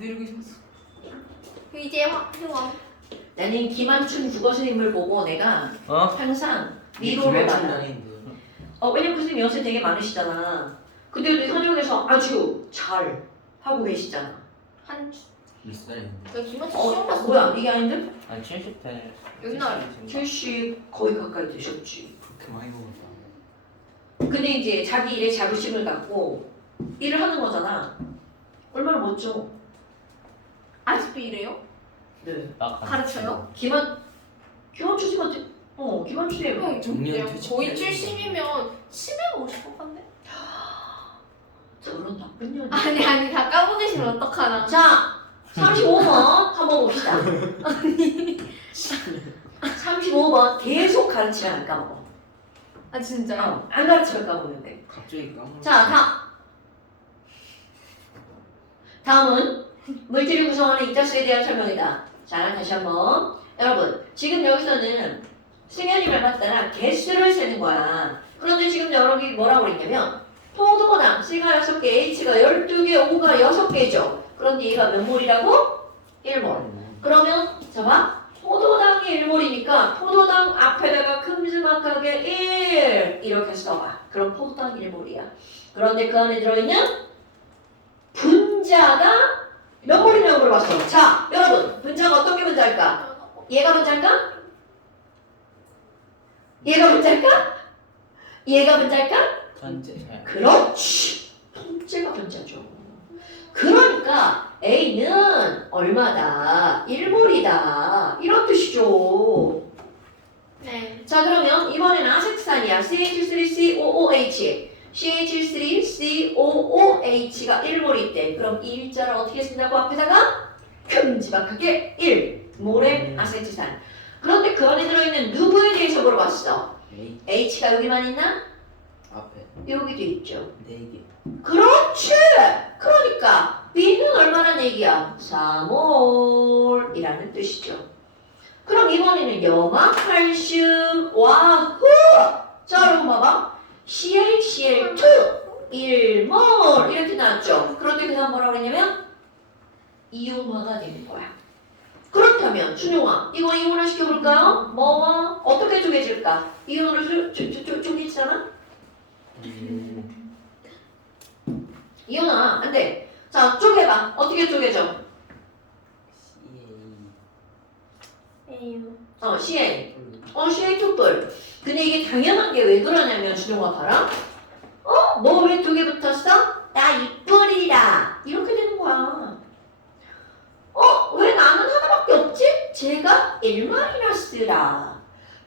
늘고 싶었어. 이제 회원. 나는 김한춘 국어 선생님을 보고 내가 항상 위로를 받아. 왜냐면 그 선생님 연세 되게 많으시잖아. 근데도 현역에서 아주 잘 하고 계시잖아. 한주. 몇 살인데? 나 김한치 시험 봤어. 뭐야 이게 아닌데? 한 70대. 옛날. 70 거의 가까이 되셨지. 그렇게 많이 먹었다. 근데 이제 자기 일에 자부심을 갖고 일을 하는 거잖아. 얼마나 멋져. 아직도 이래요? 네. 가르쳐요? 김한춘 선생님한테 김한춘 선생님. 형 정년 거의 퇴직. 70이면 750 건데? 저런 나쁜 년이. 아니 다 까고 계시면 어떡하나. 자, 35번 한번 봅시다. 35번 계속 가르치면 안 까먹어. 아 진짜요? 안 가르치면 까먹는데. 갑자기 까먹어. 자, 다음은 물질을 구성하는 입자수에 대한 설명이다. 자, 다시 한번. 여러분, 지금 여기서는 승현이 말 따라 개수를 세는 거야. 그런데 지금 여러분이 뭐라고 그랬냐면 포도당 C가 6개, H가 12개, O가 6개죠. 그런데 얘가 몇 몰이라고? 1몰. 그러면 봐봐. 포도당이 1몰이니까 포도당 앞에다가 큼지막하게 1 이렇게 써봐. 그럼 포도당 1몰이야. 그런데 그 안에 들어있는 분자가 몇 몰이냐고 물어봤어. 자, 여러분, 분자가 어떤 게 분자일까? 얘가 분자일까? 얘가 분자일까? 얘가 분자일까? 전체. 그렇지. 통째가 분자죠. 그러니까 A는 얼마다? 1몰이다. 이런 뜻이죠. 네. 자, 그러면 이번에는 아세트산이야. CH3COOH. CH3COOH가 1몰이 있대. 그럼 이 일자를 어떻게 쓴다고? 앞에다가 큼지막하게 1몰의 아세트산. 그런데 그 안에 들어있는 누구에 대해서 물어봤어. H가 여기만 있나? 앞에 여기도 있죠. 4개. 그렇지. 그러니까 B는 얼마나 얘기야? 4몰이라는 뜻이죠. 그럼 이번에는 염화칼슘 와후. 자, 여러분 봐봐. CaCl2 1몰 이렇게 나왔죠. 그런데 그 다음 뭐라고 했냐면 이온화가 되는 거야. 그렇다면 준용아, 이거 이온화 시켜볼까요? 뭐와 어떻게 쪼개질까? 이온으로 쪼개지잖아? 이온화 안 돼. 자, 쪼개봐. 어떻게 쪼개져? 에휴. CA. CA 툭불. 근데 이게 당연한 게 왜 그러냐면 준용아 봐라. 너 왜 두 개 붙었어? 나 이뿔이다. 이렇게 되는 거야. 왜 나는 하나밖에 없지? 제가 1-라.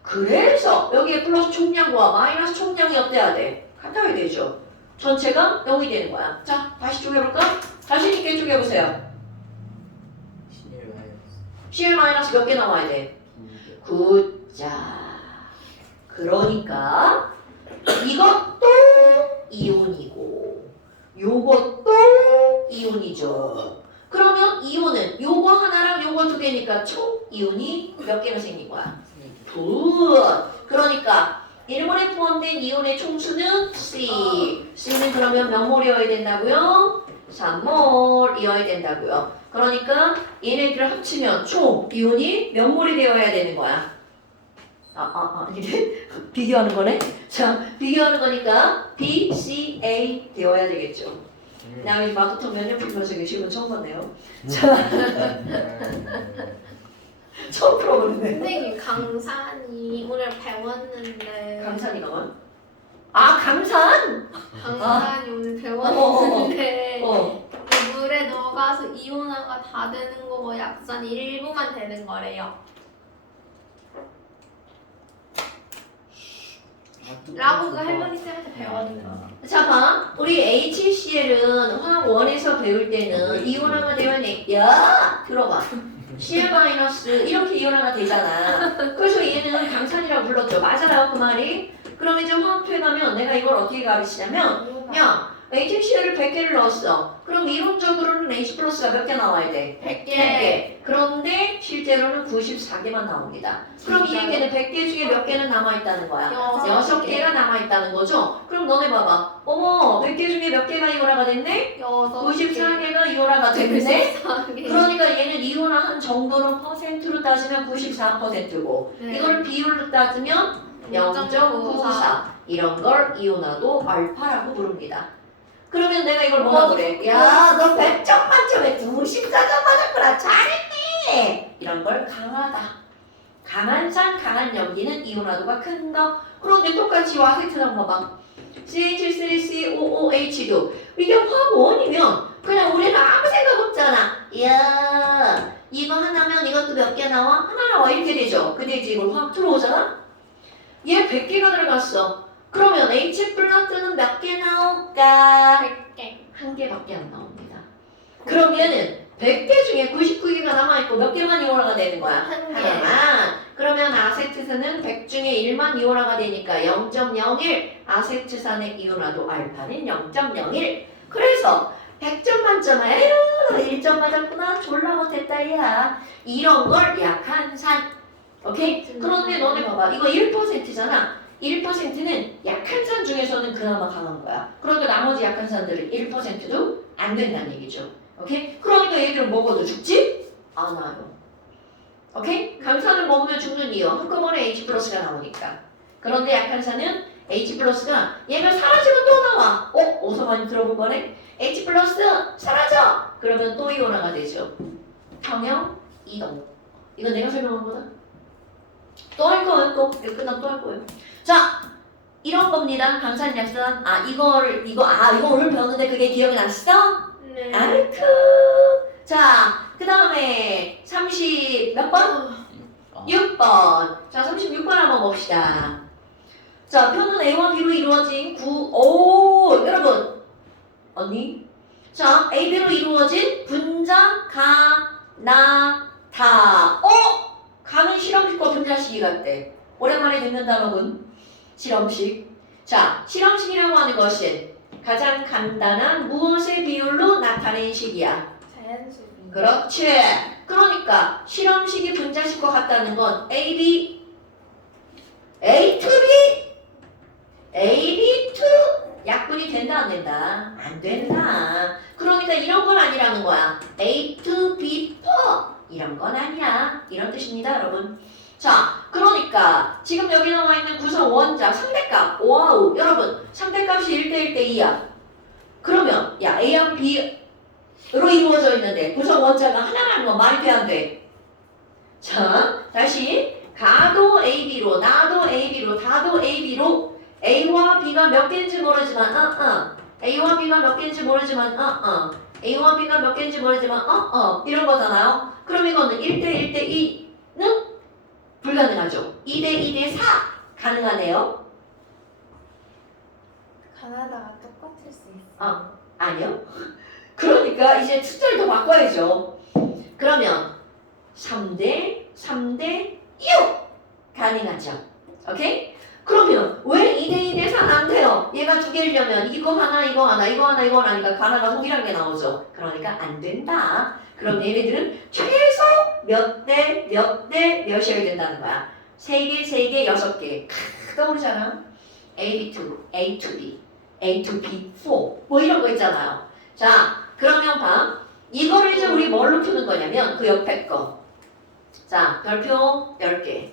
그래서 여기에 플러스 총량과 마이너스 총량이 어때야 돼? 같아야 되죠. 전체가 0이 되는 거야. 자, 다시 쪼개볼까? 자신 있게 쪼개보세요. CL 마이너스 몇 개 나와야 돼? 9자. 그러니까 이것도 이온이고 요것도 이온이죠. 그러면 이온은 요거 하나랑 요거 두 개니까 총 이온이 몇 개나 생긴 거야? 둘. 그러니까 1몰에 포함된 이온의 총수는 C. C는 그러면 몇 몰이어야 된다고요? 3몰이어야 된다고요. 그러니까 얘네들을 합치면 총 이온이 몇 몰이 되어야 되는 거야? 이게 비교하는 거네? 자, 비교하는 거니까 B, C, A 되어야 되겠죠. 나 이제 마크톤 몇년 풀면서 지금 처음 봤네요. 자, 처음 풀어보는데. 선생님 강산이 오늘 배웠는데. 강산이가 뭐? 강산? 강산이 오늘 배웠는데. 어. 물에 넣어가서 이온화가 다 되는 거고 약산 일부만 되는 거래요. 라고 그 할머니 쌤한테 배웠는데. 자, 봐. 우리 HCl은 화학 1에서 배울 때는 이온화가 되면 들어봐. Cl 마이너스 이렇게 이온화가 되잖아. 그래서 얘는 강산이라고 불렀죠. 맞아요, 그 말이. 그럼 이제 화학표에 가면 내가 이걸 어떻게 가르치냐면, 야, HCl을 100개를 넣었어. 그럼 이론적으로는 H 플러스가 몇 개 나와야 돼? 100개. 그런데 실제로는 94개만 나옵니다. 그럼 이 얘기는 100개 중에 몇 개는 남아있다는 거야? 6개가 남아있다는 거죠? 그럼 너네 봐봐. 어머, 100개 중에 몇 개가 이온화가 됐네? 94개가 이온화가 됐네? 그러니까 얘는 이온화한 정도로 퍼센트로 따지면 94%고 이걸 비율로 따지면 0.94 이런 걸 이온화도 알파라고 부릅니다. 그러면 내가 이걸 뭐라 그래? 야, 너 100점 만점에 94점 맞았구나. 잘했네. 이런 걸 강하다. 강한 산, 강한 염기는 이온화도가 큰 거. 그런데 똑같이 와세트랑 봐봐. CH3COOH2 이게 화원이면 그냥 우리는 아무 생각 없잖아. 이야, 이거 하나면 이것도 몇 개 나와? 하나 나와 이렇게 되죠. 근데 이제 이걸 확 들어오잖아? 얘 100개가 들어갔어. 그러면 H 플러스는 몇 개 나올까? 100개. 한 개밖에 안 나옵니다. 그럼 얘는 100개 중에 99개가 남아있고 몇 개만 이온화가 되는 거야? 한 개. 하나만. 그러면 아세트산은 100 중에 1만 이온화가 되니까 0.01. 아세트산의 이온화도 알파는 0.01. 그래서 100점 만점에 에휴 1점 맞았구나. 졸라 못했다 얘야. 이런 걸 약한 산. 오케이? 그런데 너네 봐봐. 이거 1%잖아. 1%는 약한 산 중에서는 그나마 강한 거야. 그러니까 나머지 약한 산들은 1%도 안 된다는 얘기죠. 오케이? 그러니까 얘들은 먹어도 죽지 않아요. 오케이? 강산을 먹으면 죽는 이유 한꺼번에 H 플러스가 나오니까. 그런데 약한 산은 H 플러스가 얘가 사라지면 또 나와. 어디서 많이 들어본 거네? H 플러스 사라져! 그러면 또 이온화가 되죠. 평형 이동. 이거 내가 설명한 거다. 또 할 거예요. 또 이거 끝나면 또 할 거예요. 자, 이런 겁니다. 강산 약산. 이거 오늘 배웠는데 그게 기억이 났어? 네. 아이쿠. 자, 그 다음에 30 몇 번? 6번. 자, 36번 한번 봅시다. 자, 표는 A와 B로 이루어진 여러분. 언니? 자, A, B로 이루어진 분자, 나, 다. 가는 실험식과 분자식이 같대. 오랜만에 듣는 단어군. 실험식. 자, 실험식이라고 하는 것은 가장 간단한 무엇의 비율로 나타낸 식이야. 자연수. 그렇지. 그러니까 실험식이 분자식과 같다는 건 A, B, A to B, A, B to 약분이 된다 안 된다? 안 된다. 그러니까 이런 건 아니라는 거야. A to B per 이런 건 아니야. 이런 뜻입니다, 여러분. 자, 그러니까 지금 여기 나와 있는 구성 원자 상대값. 와우, 여러분 상대값이 1대 1대 2야. 그러면 야 A랑 B로 이루어져 있는데 구성 원자가 하나라는 건 말이 돼 안 돼? 자, 다시 가도 AB로, 나도 AB로, 다도 AB로 A와 B가 몇 개인지 모르지만 A와 B가 몇 개인지 모르지만 A와 B가 몇 개인지 모르지만 이런 거잖아요. 그럼 이거는 1대 1대 2는 불가능하죠. 2대 2대 4 가능하네요. 가나다가 똑같을 수 있어. 아니요. 그러니까 이제 숫자를 더 바꿔야죠. 그러면 3대 3대 6 가능하죠. 오케이? 그러면 왜 2대 2대 4는 안 돼요? 얘가 두 개려면 이거 하나 이거 하나 이거 하나 이거 하나니까 가나가 동일한 게 나오죠. 그러니까 안 된다. 그럼 얘네들은 최소 몇 대 몇이어야 된다는 거야. 3개, 3개, 6개. 떠오르잖아. A, B2, A to B, A to B4 뭐 이런 거 있잖아요. 자, 그러면 봐. 이거를 이제 우리 뭘로 푸는 거냐면 그 옆에 거. 자, 별표 10개.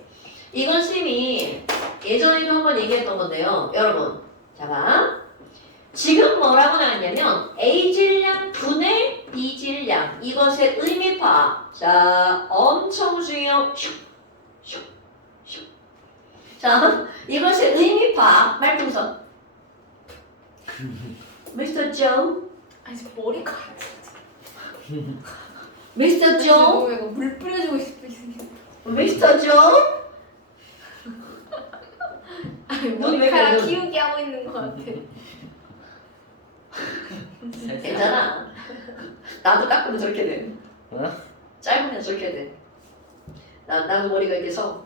이건 쌤이 예전에도 한번 얘기했던 건데요. 여러분, 자 봐. 지금 뭐라고 나왔냐면 A 질량 분의 B 질량 이것의 의미파. 자, 엄청 중요해요. 슉. 자, 이것의 의미파 말풍선. Mr. Joe. 아니 머리가. Mr. Joe. 이거 물 뿌려주고 싶어. Mr. Joe. 아니 넌왜 머리카락 그래? 키우기 하고 있는 것 같아. 괜찮아. 나도 깎으면 저렇게 돼. 짧으면 저렇게 돼. 나도 머리가 이렇게 서.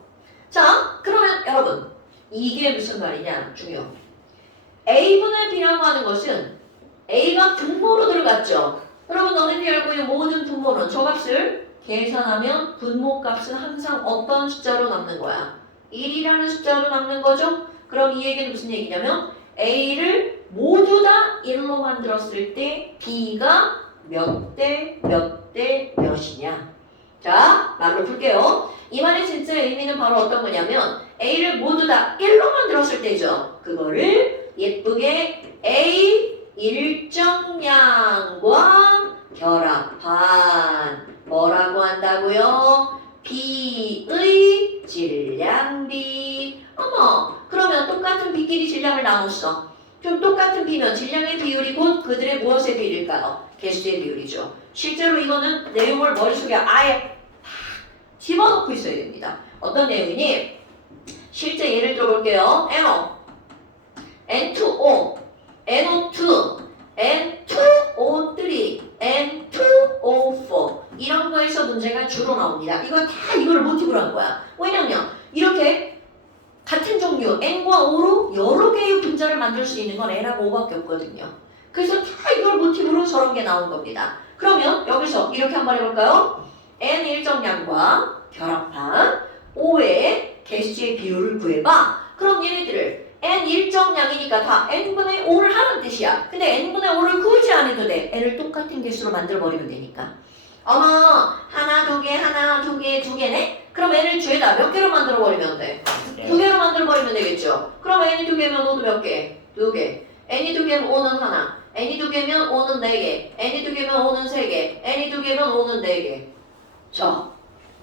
자, 그러면 여러분 이게 무슨 말이냐 중요. A분의 B라고 하는 것은 A가 분모로 들어갔죠. 여러분 너네들이 알고 있는 모든 분모는 저 값을 계산하면 분모 값은 항상 어떤 숫자로 남는 거야? 1이라는 숫자로 남는 거죠? 그럼 이 얘기는 무슨 얘기냐면 A를 모두 다 1로 만들었을 때 B가 몇 대 몇이냐? 자, 말로 풀게요. 이 말의 진짜 의미는 바로 어떤 거냐면 A를 모두 다 1로 만들었을 때죠. 그거를 예쁘게 A 일정량과 결합한 뭐라고 한다고요? B의 질량비. 어머, 그러면 똑같은 B끼리 질량을 나눴어. 그럼 똑같은 B면 질량의 비율이 곧 그들의 무엇의 비율일까요? 개수의 비율이죠. 실제로 이거는 내용을 머릿속에 아예 집어넣고 있어야 됩니다. 어떤 내용이니? 실제 예를 들어볼게요. NO, N2O, NO2, N2O3, N2O4 이런 거에서 문제가 주로 나옵니다. 이거 다 이걸 모티브로 한 거야. 왜냐면 이렇게 같은 종류 N과 O로 여러 개의 분자를 만들 수 있는 건 N하고 O밖에 없거든요. 그래서 다 이걸 모티브로 저런 게 나온 겁니다. 그러면 여기서 이렇게 한번 해볼까요? N 일정량과 결합한 O의 개수의 비율을 구해봐. 그럼 얘네들을 N 일정량이니까 다 N분의 5를 하는 뜻이야. 근데 N분의 5를 구하지 않아도 돼. N을 똑같은 개수로 만들어버리면 되니까. 어머, 하나, 두 개, 하나, 두 개, 두 개네? 그럼 N을 죄다 몇 개로 만들어버리면 돼? 두 개로 만들어버리면 되겠죠. 그럼 N이 두 개면 O도 몇 개? 두 개. N이 두 개면 O는 하나. N이 두 개면 O는 네 개. N이 두 개면 O는 세 개. N이 두 개면 O는 네 개. 자,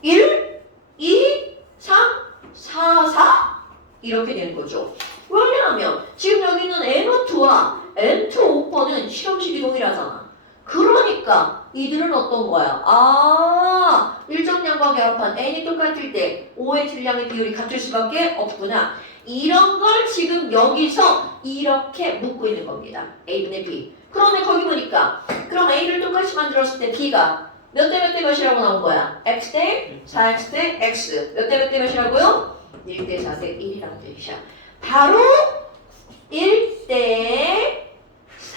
1, 2, 3, 4, 4 이렇게 되는 거죠. 왜냐하면 지금 여기 있는 NO2와 N2O4는 실험식이 동일하잖아. 그러니까 이들은 어떤 거야? 일정량과 결합한 N이 똑같을 때 O의 질량의 비율이 같을 수밖에 없구나. 이런 걸 지금 여기서 이렇게 묻고 있는 겁니다. A분의 B. 그러면 거기 보니까 그럼 A를 똑같이 만들었을 때 B가 몇 대 몇 대 몇이라고 나온 거야? X 대 4X 대 X. 몇 대 몇 대 몇이라고요? 1대 4대 1이라는 뜻이야. 바로 1대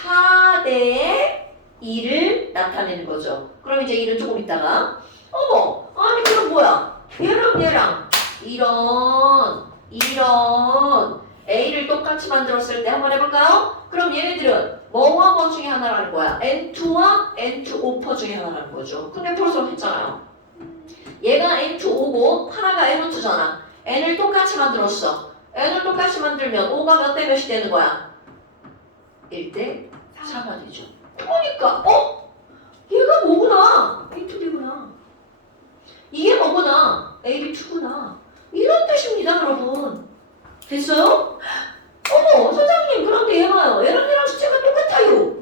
4대 2를 나타내는 거죠. 그럼 이제 1은 조금 있다가 어머, 아니 그럼 뭐야? 얘랑 이런 A를 똑같이 만들었을 때 한번 해볼까요? 그럼 얘네들은 뭐와 뭐 중에 하나라는 거야? N2와 N2O4 중에 하나라는 거죠. 근데 벌써 했잖아요. 얘가 N2O고 하나가 NO2잖아. N을 똑같이 만들었어. N을 똑같이 만들면 O가 몇 대 몇이 되는 거야? 1대 4가 되죠. 그러니까 얘가 뭐구나? A2B구나. 이게 뭐구나? AB2구나. 이런 뜻입니다, 여러분. 됐어요? 어머, 선생님, 그런데 얘가요. 얘랑 숫자가 똑같아요.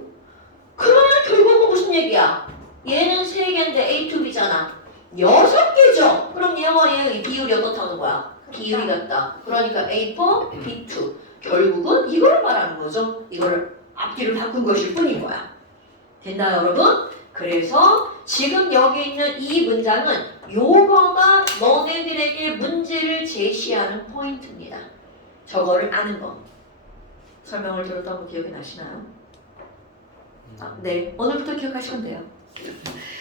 그러면 결국은 무슨 얘기야? 얘는 3개인데 A2B잖아. 6개죠? 그럼 얘와 얘의 비율이 어떻다는 거야? 비율이 같다. 그러니까 A4, B2. 결국은 이걸 말하는 거죠. 이거를 앞뒤를 바꾼 것일 뿐인 거야. 됐나요, 여러분? 그래서 지금 여기 있는 이 문장은 요거가 너네들에게 문제를 제시하는 포인트입니다. 저거를 아는 거. 설명을 들었던 거 기억이 나시나요? 네, 오늘부터 기억하시면 돼요.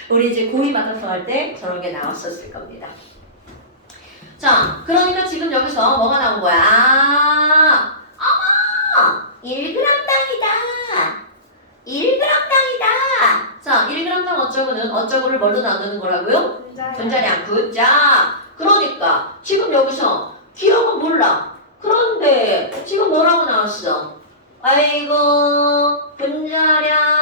우리 이제 고2 마라톤 할 때 저런 게 나왔었을 겁니다. 자, 그러니까 지금 여기서 뭐가 나온 거야? 어머! 1g 당이다. 1g 당이다. 자, 1g 당 어쩌고를 뭘로 나누는 거라고요? 분자량. 굿자. 그러니까 지금 여기서 기억은 몰라. 그런데 지금 뭐라고 나왔어? 아이고,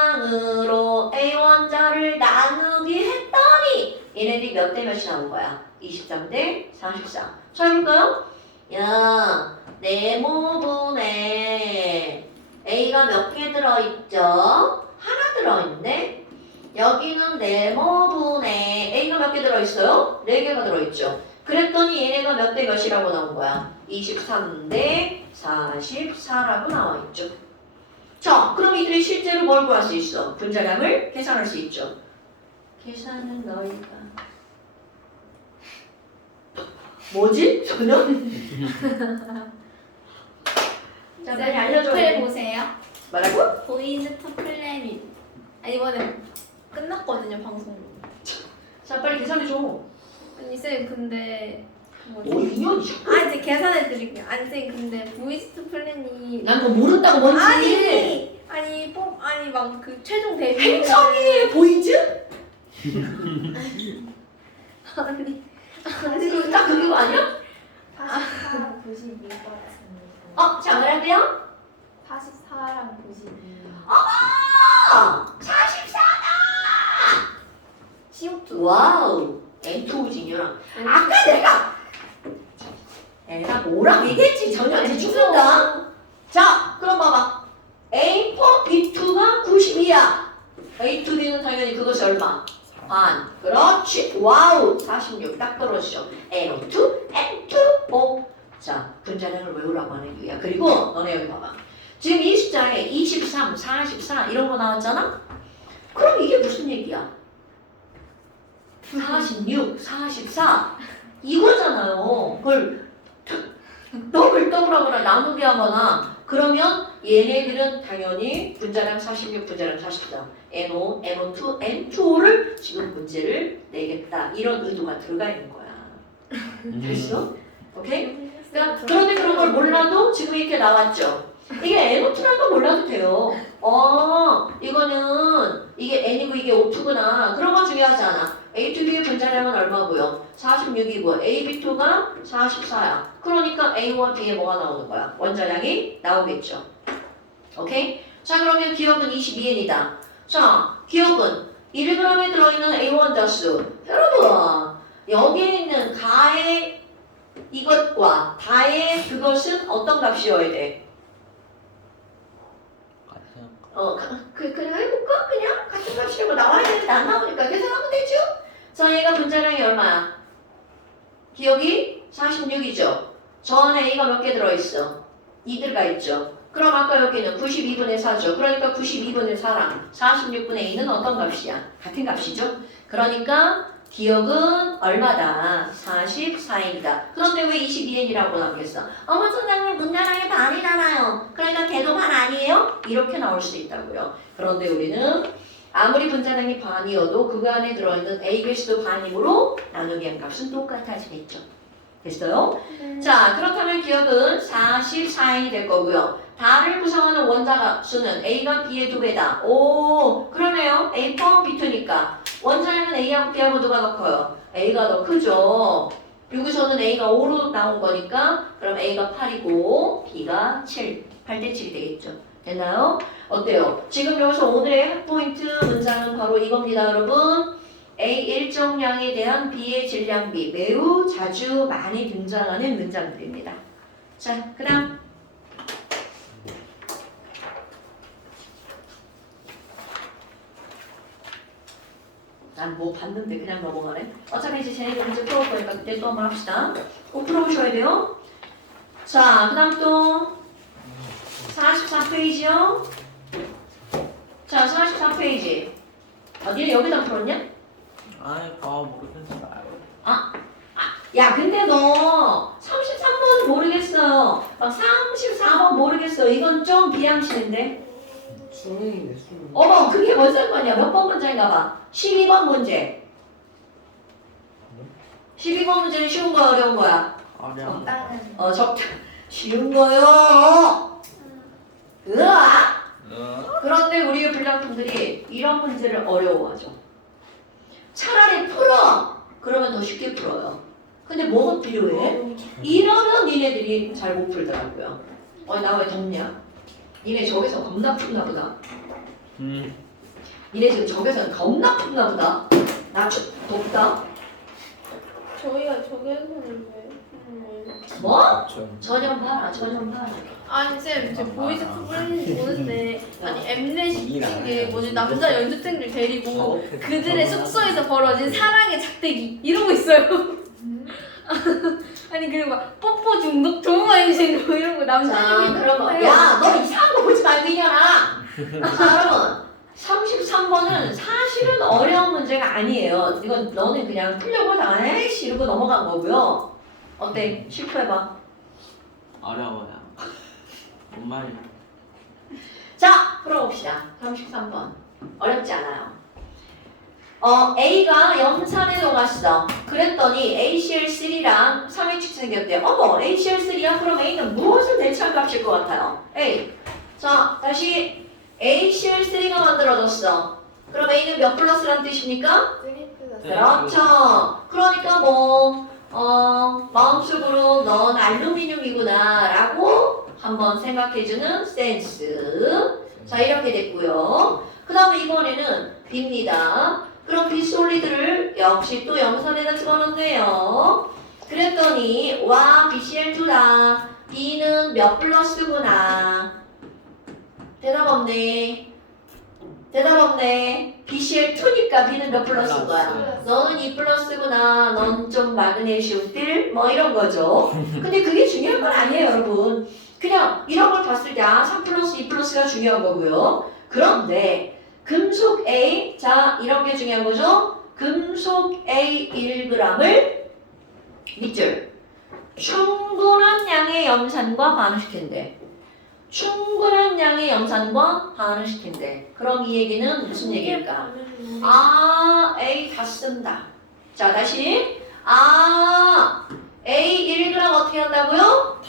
분자량으로 A 원자를 나누기 했더니 얘네들이 몇 대 몇이 나온 거야? 23대 44. 자, 해볼까요? 야, 네모분에 A가 몇 개 들어있죠? 하나 들어있네? 여기는 네모분에 A가 몇 개 들어있어요? 4개가 들어있죠. 그랬더니 얘네가 몇 대 몇이라고 나온 거야? 23대 44라고 나와있죠. 자, 그럼 이들이 실제로 뭘 구할 수 있어? 분자량을 계산할 수 있죠. 계산은 너희가 뭐지? 전혀? 자, 빨리 알려줘. 그래 보세요. 뭐라고? 보이스트 플래닛. 아 이번에 끝났거든요 방송. 자 빨리 계산해줘. 아니 쌤 근데 너 뭐지? 2년이죠? 아 이제 계산해 드릴게요. 아니 쌤 근데 보이스트 플래닛 난 그거 모른다고 뭔지. 아니 막 그 최종 데뷔 행성이 보이즈? 아니 아니 딱 그거 아니야? 84랑 92 같은데. 자 뭐라고요? 84랑 92. 아! 44다! CO2. 와우! 엔토우진이랑 아까 내가 뭐라고 얘기했지? 전혀 죽는다. 자, 그럼 봐봐. A4, B2가 92야. A2, B는 당연히 그것이 얼마? 반. 그렇지. 와우. 46. 딱 떨어지죠. N2, N2, O. 자, 분자량을 외우라고 하는 이유야. 그리고 너네 여기 봐봐. 지금 이 숫자에 23, 44 이런 거 나왔잖아? 그럼 이게 무슨 얘기야? 46, 44 이거잖아요. 그걸 더블하거나 나누게 하거나 그러면 얘네들은 당연히 분자량 46, 분자량 44 NO, NO2, N2를 지금 문제를 내겠다 이런 의도가 들어가 있는 거야. 됐어? 오케이? 그러니까 그런데 그런 걸 몰라도 지금 이렇게 나왔죠. 이게 NO2라는 거 몰라도 돼요. 이거는 이게 N이고 이게 O2구나. 그런 거 중요하지 않아. A2B의 분자량은 얼마고요? 46이고 AB2가 44야. 그러니까 A와 B에 뭐가 나오는 거야? 원자량이 나오겠죠. 오케이? 자 그러면 기억은 22N이다. 자 기억은 1g에 들어있는 A1 자수. 여러분 여기에 있는 가의 이것과 다의 그것은 어떤 값이어야 돼? 그냥 해볼까? 그냥 같은 값이라고 나와야 되는데 안 나오니까 계산하면 되죠? 자, 얘가 분자량이 얼마야? 기억이 46이죠? 저 안에 A가 몇 개 들어있어? 2 들어가 있죠? 그럼 아까 여기는 92분의 4죠? 그러니까 92분의 4랑 46분의 2는 어떤 값이야? 같은 값이죠? 그러니까 기억은 얼마다? 44입니다. 그런데 왜 22N이라고 나오겠어? 어머 선생님 분자량이 반이잖아요. 그러니까 걔도 반 아니에요? 이렇게 나올 수 있다고요. 그런데 우리는 아무리 분자량이 반이어도 그 안에 들어있는 A 개수도 반이므로 나누기 한 값은 똑같아지겠죠. 됐어요? 자 그렇다면 기억은 44N이 될 거고요. 다를 구성하는 원자 수는 A가 B의 2배다. 오 그러네요. A4, B2니까 원자량은 A하고 B하고 누가 더 커요? A가 더 크죠. 여기서는 A가 5로 나온 거니까 그럼 A가 8이고 B가 7. 8대 7이 되겠죠. 됐나요? 어때요? 지금 여기서 오늘의 포인트 문장은 바로 이겁니다, 여러분. A 일정량에 대한 B의 질량비 매우 자주 많이 등장하는 문장들입니다. 자, 그 다음 난 뭐 봤는데 그냥 넘어가네. 어차피 이제 쟤네가 문제 풀어올 거니까 그때 또 한번 합시다. 꼭 풀어오셔야 돼요. 자, 그 다음 또 44페이지요. 자, 44페이지. 니네 여기다 풀었냐? 모르겠어요. 야, 근데 너 33번 모르겠어요. 막 34번 모르겠어. 이건 좀 비양심인데. 수능인데 수능. 어머, 그게 뭔 상관이야? 몇 번 문제인가 봐. 12번 문제. 12번 문제는 쉬운 거야, 어려운 거야? 적당한. 쉬운 거요. 으아! 그런데 우리 불량품들이 이런 문제를 어려워하죠. 차라리 풀어. 그러면 더 쉽게 풀어요. 근데 뭐가 필요해? 이러면 니네들이 잘 못 풀더라고요. 나 왜 덥냐? 니네 저기서 겁나 푸나 보다. 니네 지금 저기서 겁나 푸나 보다. 나 덥다. 저희가 저기서는 왜? 뭐? 전염 봐라, 전염 봐라. 아니 쌤, 저 보이스 플래닛 보는데 아니 엠넷 시킨 게 뭐지 남자 연습생들 데리고 그들의 숙소에서 벌어진 사랑의 작대기 이러고 있어요. 아니 그리고 막 뽀뽀 중독 조마이신 뭐 이런 거 자, 남자들이 그러면 야, 너 이상한 거 보지 말고 이년아. 자, 여러분 33번은 사실은 어려운 문제가 아니에요. 이건 너는 그냥 풀려고 다 에이씨 이러고 넘어간 거고요. 어때? 실토해봐. 어려워요. 뭔 말이야? 자, 풀어봅시다. 33번. 어렵지 않아요. A가 염산에 녹았어. 그랬더니 ACl3랑 삼위축 생겼대요. 어머, ACl3야? 그럼 A는 무엇을 대체할 값일 것 같아요? A. 자, 다시 ACl3가 만들어졌어. 그럼 A는 몇 플러스란 뜻입니까? 3 플러스 그렇죠. 그러니까 뭐, 마음속으로 넌 알루미늄이구나 라고 한번 생각해주는 센스. 자, 이렇게 됐고요. 그 다음에 이번에는 B입니다. 그럼 B 솔리드를 역시 또 염산에다 집어넣네요. 그랬더니 와 BCl2다. B는 몇 플러스구나. 대답 없네. 대답 없네. BCl2니까 B는 몇 플러스인 거야? 너는 2 플러스구나. 넌 좀 마그네슘 뭐 이런 거죠. 근데 그게 중요한 건 아니에요, 여러분. 그냥 이런 걸 봤을 때 3 플러스 2 플러스가 중요한 거고요. 그런데 금속 A, 자 이런 게 중요한 거죠. 금속 A 1g을 밑줄 충분한 양의 염산과 반응시킨대. 충분한 양의 염산과 반응시킨대. 그럼 이 얘기는 무슨 얘기일까? A 다 쓴다. 자 다시 A 1g 어떻게 한다고요?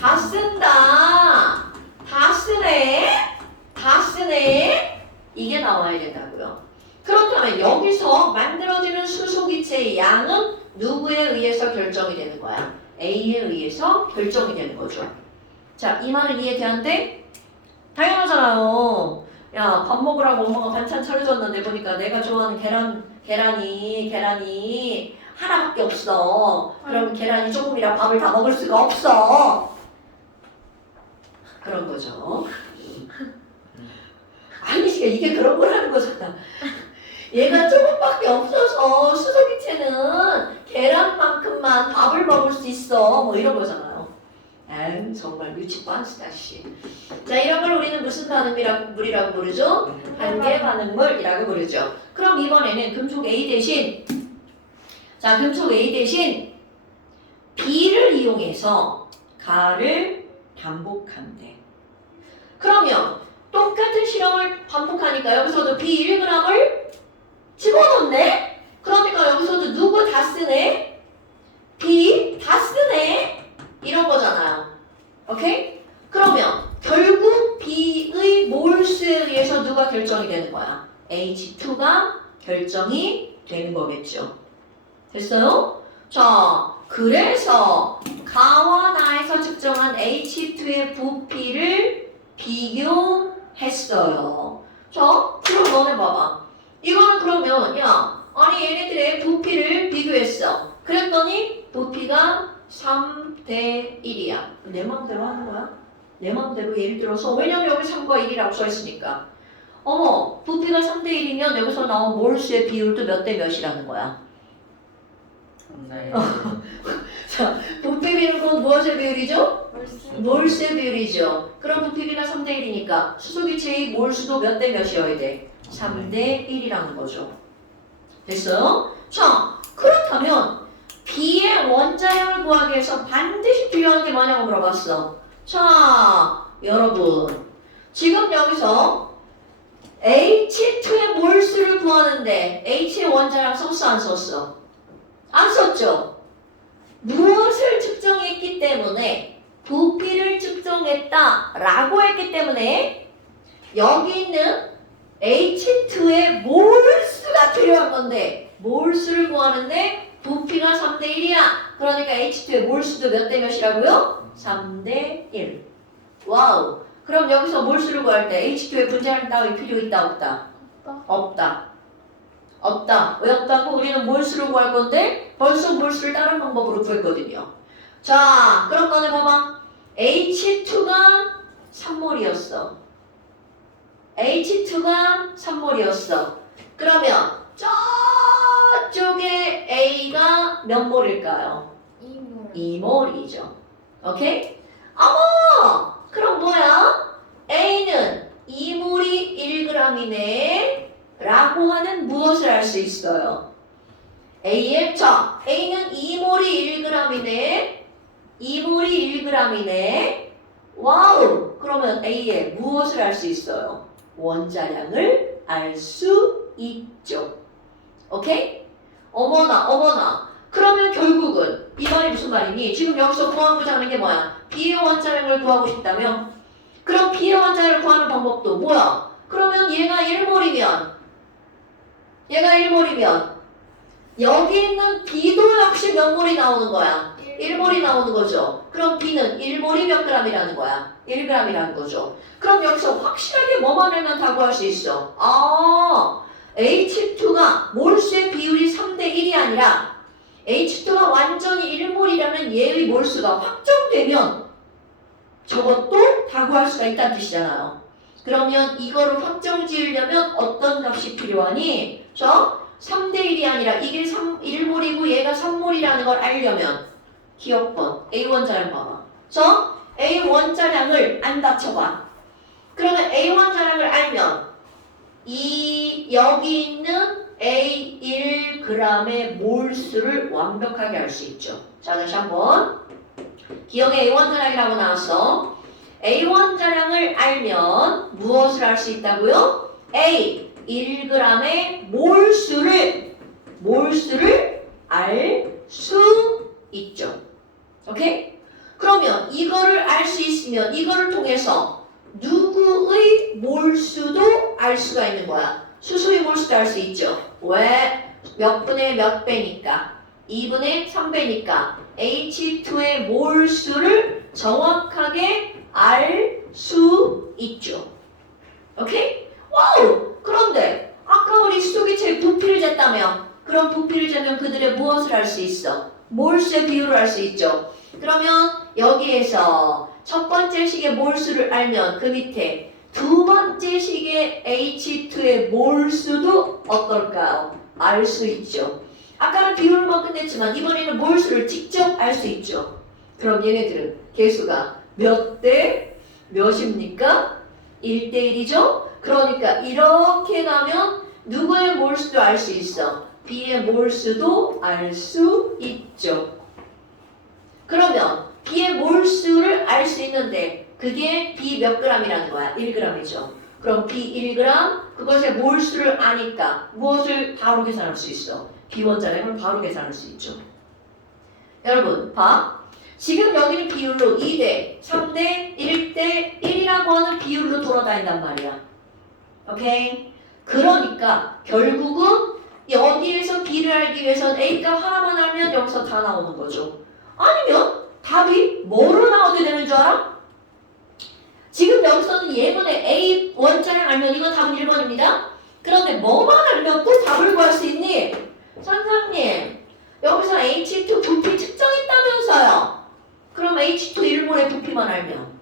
다 쓴다. 다 쓰네. 다 쓰네. 이게 나와야 된다고요. 그렇다면 여기서 만들어지는 수소기체의 양은 누구에 의해서 결정이 되는 거야? A에 의해서 결정이 되는 거죠. 자, 이 말은 이해돼안돼? 당연하잖아요. 야, 밥 먹으라고 엄마가 반찬 차려줬는데 보니까 내가 좋아하는 계란이 하나밖에 없어. 그럼 계란이 조금이라 밥을 다 먹을 수가 없어. 그런 거죠. 아니, 이게 그런 거라는 거잖아. 얘가 조금밖에 없어서 수소기체는 계란만큼만 밥을 먹을 수 있어. 뭐 이런 거잖아요. 에이, 정말 유치 빤스다 씨. 자, 이런 걸 우리는 무슨 반응물이라고 부르죠? 한계 반응물이라고 부르죠. 그럼 이번에는 금속 A 대신 B를 이용해서 가를 반복한대. 그러면 똑같은 실험을 반복하니까 여기서도 B 1g을 집어넣네? 그러니까 여기서도 누구 다 쓰네? B 다 쓰네? 이런 거잖아요. 오케이? 그러면 결국 B의 몰수에 의해서 누가 결정이 되는 거야? H2가 결정이 되는 거겠죠. 됐어요? 자, 그래서 가와 나에서 측정한 H2의 부피를 비교했어요. 자, 그럼 너네 봐봐. 이거는 그러면 아니 얘네들의 부피를 비교했어. 그랬더니 부피가 3대 1이야. 내 마음대로 하는 거야? 내 마음대로 예를 들어서 왜냐면 여기 3과 1이라고 써있으니까 어머 부피가 3대 1이면 여기서 나온 몰수의 비율도 몇 대 몇이라는 거야? 자, 부피 비율은 무엇의 비율이죠? 몰수의 비율이죠. 그럼 부피비가 3대 1이니까 수소기체의 몰수도 몇 대 몇이어야 돼? 3대 1이라는 거죠. 됐어요? 자, 그렇다면 B의 원자량을 구하기 위해서 반드시 필요한 게 뭐냐고 물어봤어. 자, 여러분 지금 여기서 H2의 몰수를 구하는데 H의 원자량 썼어 안 썼어? 안 썼죠? 무엇을 측정했기 때문에 부피를 측정했다라고 했기 때문에 여기 있는 H2의 몰수가 필요한 건데 몰수를 구하는데 부피가 3대 1이야. 그러니까 H2의 몰수도 몇 대 몇이라고요? 3대 1. 와우. 그럼 여기서 몰수를 구할 때 H2의 분자량 따위 필요 있다 없다? 없다. 없다. 왜 없다고? 우리는 몰수를 구할 건데 벌써 몰수를 다른 방법으로 구했거든요. 자, 그럼 꺼내 봐봐. H2가 3몰이었어. H2가 3몰이었어. 그러면 저쪽에 A가 몇 몰일까요? 2몰 2몰이죠. 오케이? 어머! 그럼 뭐야? A는 2몰이 1g이네 라고 하는 무엇을 알 수 있어요? A는 2몰이 1g이네. 2몰이 1g이네. 와우! 그러면 A의 무엇을 알 수 있어요? 원자량을 알 수 있죠. 오케이? 어머나. 그러면 결국은 이 말이 무슨 말이니? 지금 여기서 구하고자 하는 게 뭐야? B의 원자량을 구하고 싶다면? 그럼 B의 원자량을 구하는 방법도 뭐야? 그러면 얘가 1몰이면 여기 있는 B도 역시 몇 몰이 나오는 거야? 1몰이 나오는 거죠. 그럼 B는 1몰이 몇 g이라는 거야? 1g이라는 거죠. 그럼 여기서 확실하게 뭐만 알면 다 구할 수 있어. H2가 몰수의 비율이 3대 1이 아니라 H2가 완전히 1몰이라는 얘의 몰수가 확정되면 저것도 다 구할 수가 있다는 뜻이잖아요. 그러면 이거를 확정 지으려면 어떤 값이 필요하니? 3대 1이 아니라 이게 1몰이고 얘가 3몰이라는 걸 알려면 기억번 A 원자량 봐봐. A 원자량을 안다 쳐봐. 그러면 A 원자량을 알면 여기 있는 A 1g의 몰수를 완벽하게 알 수 있죠. 자, 다시 한번. 기억에 A 원자량이라고 나왔어. A 원자량을 알면 무엇을 알 수 있다고요? A 1g의 몰수를 알 수 있죠. 오케이? 그러면 이거를 알 수 있으면 이거를 통해서 누구의 몰수도 알 수가 있는 거야. 수소의 몰수도 알 수 있죠. 왜? 몇 분의 몇 배니까. 2분의 3배니까 H2의 몰수를 정확하게 알 수 있죠. 오케이? 와우! 그런데 아까 우리 수소기체의 부피를 쟀다며. 그럼 부피를 재면 그들의 무엇을 알 수 있어? 몰수의 비율을 알 수 있죠. 그러면 여기에서 첫 번째 식의 몰수를 알면 그 밑에 두 번째 식의 H2의 몰수도 어떨까요? 알 수 있죠. 아까는 비율만 끝냈지만 이번에는 몰수를 직접 알 수 있죠. 그럼 얘네들은 개수가 몇 대 몇입니까? 1대 1이죠? 그러니까 이렇게 가면 누구의 몰수도 알 수 있어. B의 몰수도 알 수 있죠. 그러면 B의 몰수를 알 수 있는데 그게 B 몇 g이라는 거야? 1g이죠. 그럼 B 1g 그것의 몰수를 아니까 무엇을 바로 계산할 수 있어? B 원자량을 바로 계산할 수 있죠. 여러분 봐. 지금 여기는 비율로 2대 3대 1대 1이라고 하는 비율로 돌아다닌단 말이야. 오케이? 그러니까 결국은 여기에서 B를 알기 위해서는 A값 하나만 알면 여기서 다 나오는 거죠. 아니면 답이 뭐로 나오게 되는 줄 알아? 지금 여기서는 예문에 A 원자량 알면 이건 답은 1번입니다. 그런데 뭐만 알면 또 답을 구할 수 있니? 선생님 여기서 H2 부피 측정했다면서요. 그럼 H2 1몰의 부피만 알면